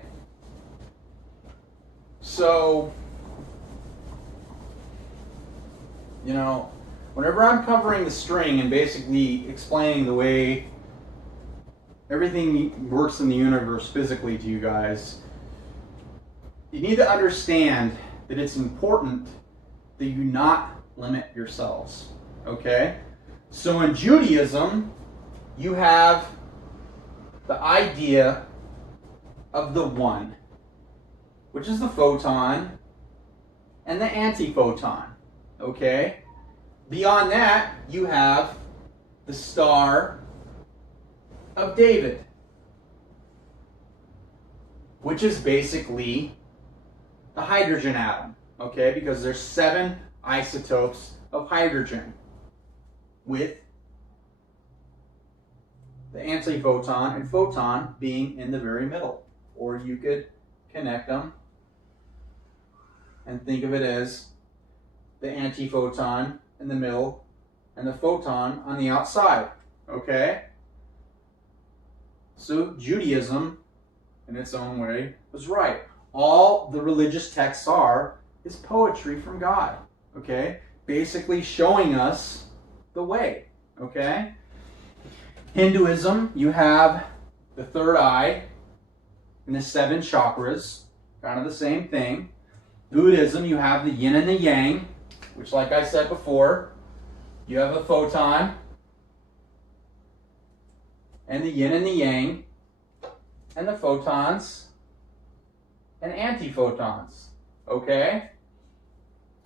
So, you know, whenever I'm covering the string and basically explaining the way everything works in the universe physically to you guys, you need to understand that it's important that you not limit yourselves. Okay? So in Judaism, you have the idea of the one, which is the photon and the antiphoton. Okay? Beyond that, you have the Star of David, which is basically the hydrogen atom. Okay? Because there's 7 isotopes of hydrogen, with the antiphoton and photon being in the very middle. Or you could connect them and think of it as the antiphoton in the middle and the photon on the outside. Okay? So Judaism, in its own way, was right. All the religious texts is poetry from God. Okay? Basically showing us the way. Okay? Hinduism, you have the third eye and the 7 chakras, kind of the same thing. Buddhism, you have the yin and the yang, which, like I said before, you have a photon and the yin and the yang, and the photons and antiphotons. Okay?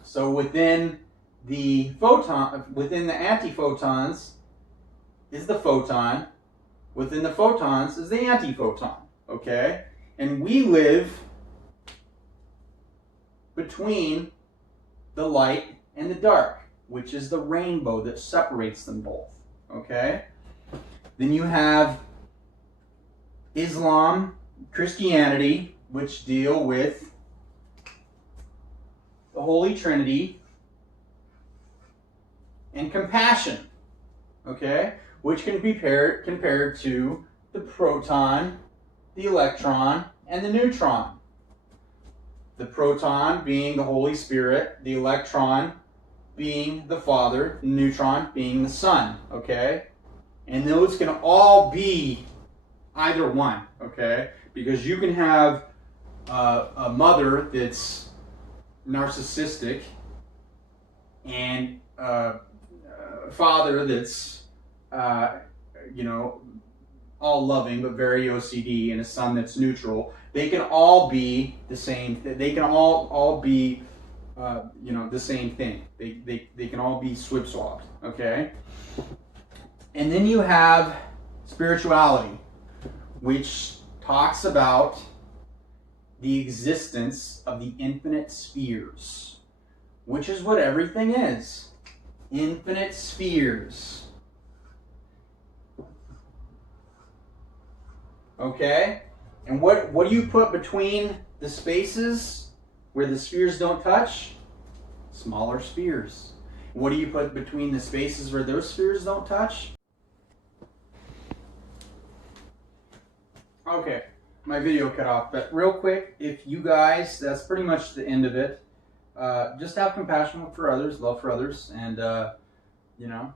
So within the antiphotons is the photon. Within the photons is the antiphoton. Okay? And we live between the light and the dark, which is the rainbow that separates them both. Okay? Then you have Islam, Christianity, which deal with the Holy Trinity, and compassion, okay, which can be compared to the proton, the electron, and the neutron. The proton being the Holy Spirit, the electron being the Father, the neutron being the Son, okay? And those can all be either one, okay? Because you can have a mother that's narcissistic and a father that's, all loving but very OCD, and a son that's neutral. They can all be the same. They can all be, the same thing. They can all be swip swapped, okay? And then you have spirituality, which talks about the existence of the infinite spheres, which is what everything is. Infinite spheres. Okay? And what do you put between the spaces where the spheres don't touch? Smaller spheres. What do you put between the spaces where those spheres don't touch? Okay, my video cut off, but real quick, if you guys, that's pretty much the end of it. Just have compassion for others, love for others, and if you go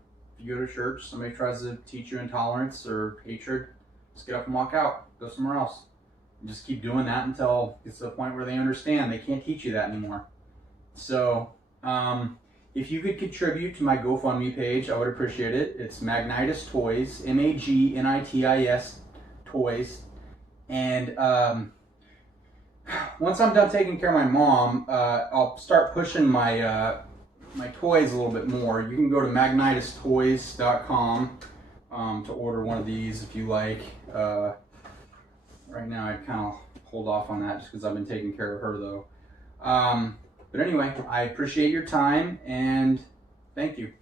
to church, somebody tries to teach you intolerance or hatred, just get up and walk out, go somewhere else. And just keep doing that until it's to the point where they understand they can't teach you that anymore. So, if you could contribute to my GoFundMe page, I would appreciate it. It's Magnitis Toys, MAGNITIS Toys. And once I'm done taking care of my mom, I'll start pushing my my toys a little bit more. You can go to magnitistoys.com to order one of these if you like. Right now I kind of hold off on that just because I've been taking care of her though. But anyway, I appreciate your time and thank you.